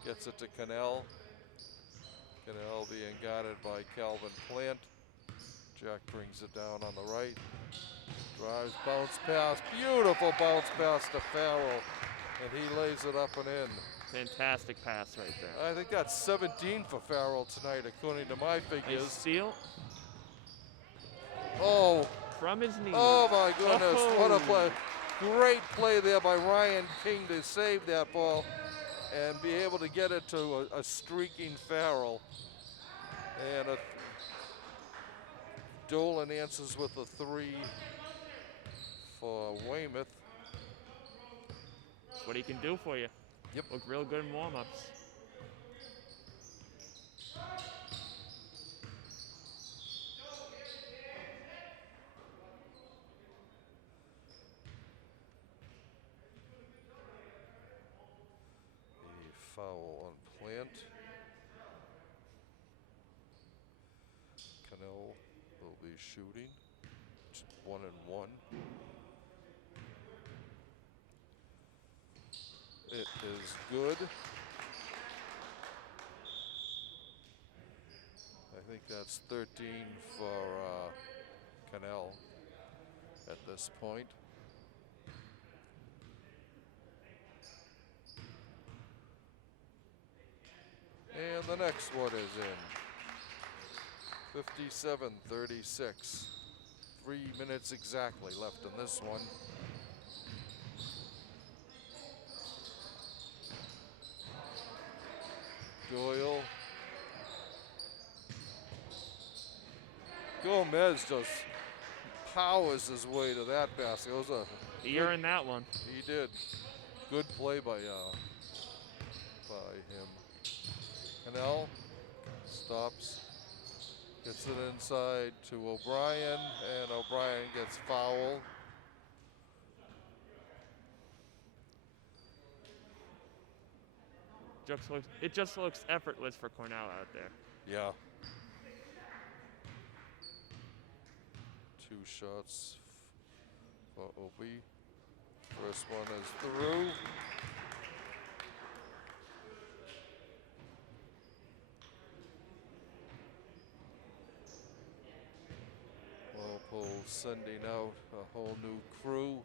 Gets it to Cannell. Cannell being guarded by Calvin Plant. Jack brings it down on the right. Drives, bounce pass. Beautiful bounce pass to Farrell. And he lays it up and in. Fantastic pass right there. I think that's 17 for Farrell tonight, according to my Nice figures. steal Oh, from his knee. oh my goodness, what a Oh. play. Great play there by Ryan King to save that ball and be able to get it to a streaking Farrell. And Dolan answers with a 3 for Weymouth. That's what he can do for you. Yep. Look real good in warm-ups. A foul on Plant. Cannell will be shooting. 1 and 1. It is good. I think that's 13 for Cannell. at this point. And the next one is in. 57-36. 3 minutes exactly left in this one. Doyle. Gomez just powers his way to that basket. It was a He earned that one. He did. Good play by him. Cannell stops, gets it inside to O'Brien, and O'Brien gets fouled. It just looks effortless for Cornell out there. Yeah. 2 shots for Opie. First one is through. Walpole sending out a whole new crew.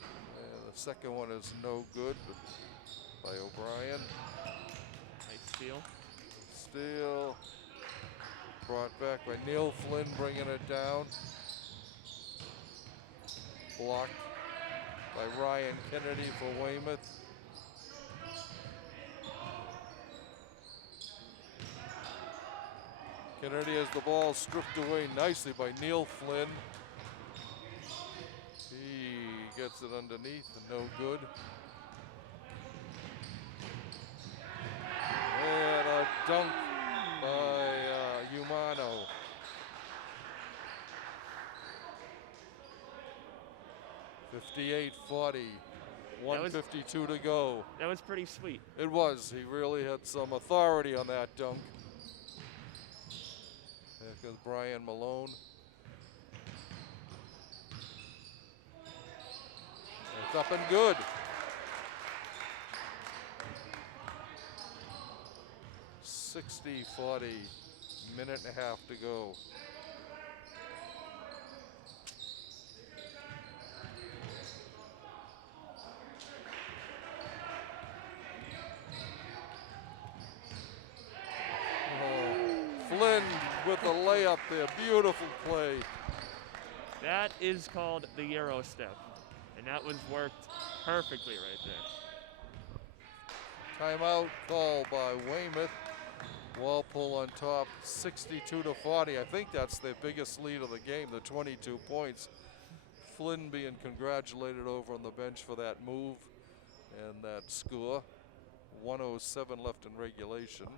And the second one is no good by O'Brien. Nice steal. Steal. Brought back by Neil Flynn, bringing it down. Blocked by Ryan Kennedy for Weymouth. Kennedy has the ball stripped away nicely by Neil Flynn. He gets it underneath and no good. And a dunk by Umano. (58-40). 1:52 to go. That was pretty sweet. It was. He really had some authority on that dunk. There goes Brian Malone. It's up and good. (60-40). Minute and a half to go. Flynn with the layup there. Beautiful play. That is called the Euro step. And that was worked perfectly right there. Timeout call by Weymouth. Walpole on top, 62-40. I think that's their biggest lead of the game, the 22 points. Flynn being congratulated over on the bench for that move and that score. 1:07 left in regulation.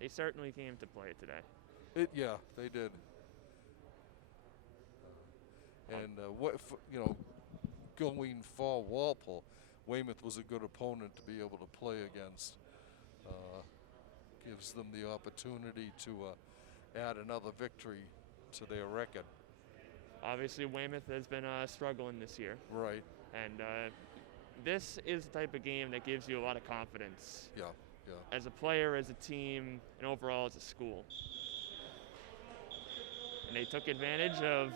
They certainly came to play today. Yeah, they did. And going for Walpole, Weymouth was a good opponent to be able to play against. Gives them the opportunity to add another victory to their record. Obviously, Weymouth has been struggling this year. Right. And this is the type of game that gives you a lot of confidence. Yeah. As a player, as a team, and overall as a school. And they took advantage of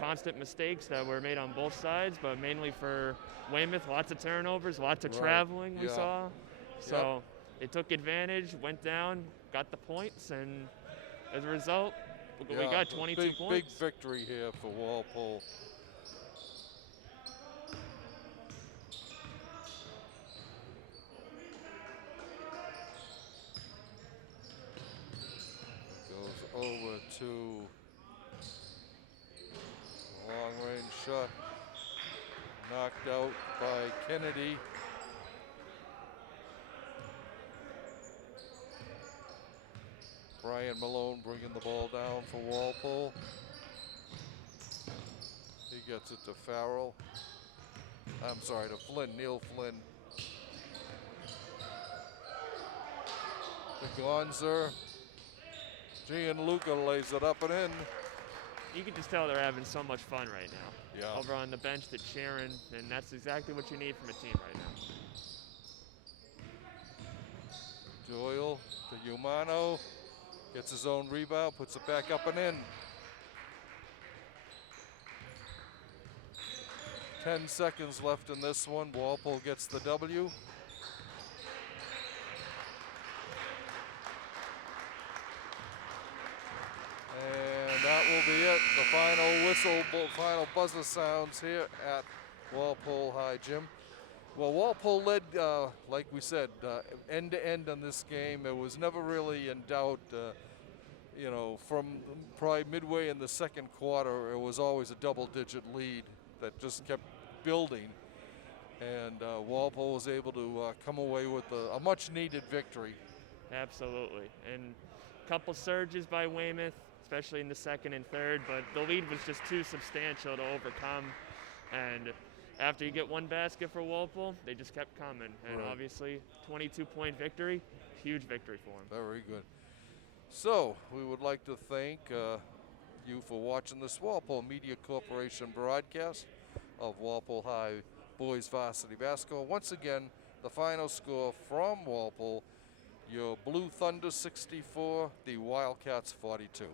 constant mistakes that were made on both sides, but mainly for Weymouth, lots of turnovers, lots of traveling we saw. So they took advantage, went down, got the points, and as a result, we got 22 points. Big victory here for Walpole. Goes over to long-range shot, knocked out by Kennedy. Brian Malone bringing the ball down for Walpole. He gets it to Farrell. I'm sorry, to Flynn, Neil Flynn. To Gonzer. Gianluca lays it up and in. You can just tell they're having so much fun right now. Yeah. Over on the bench, they're cheering, and that's exactly what you need from a team right now. Doyle to Umano. Gets his own rebound, puts it back up and in. 10 seconds left in this one. Walpole gets the W. And that will be it. The final whistle, final buzzer sounds here at Walpole High, Jim. Well, Walpole led, like we said, end to end on this game. It was never really in doubt. You know, from probably midway in the second quarter, it was always a double-digit lead that just kept building. And Walpole was able to come away with a much-needed victory. Absolutely. And a couple surges by Weymouth, especially in the second and third, but the lead was just too substantial to overcome. And after you get one basket for Walpole, they just kept coming. And Right. obviously, 22-point victory, huge victory for them. Very good. So we would like to thank you for watching this Walpole Media Corporation broadcast of Walpole High Boys Varsity Basketball. Once again, the final score from Walpole, your Blue Thunder 64, the Wildcats 42.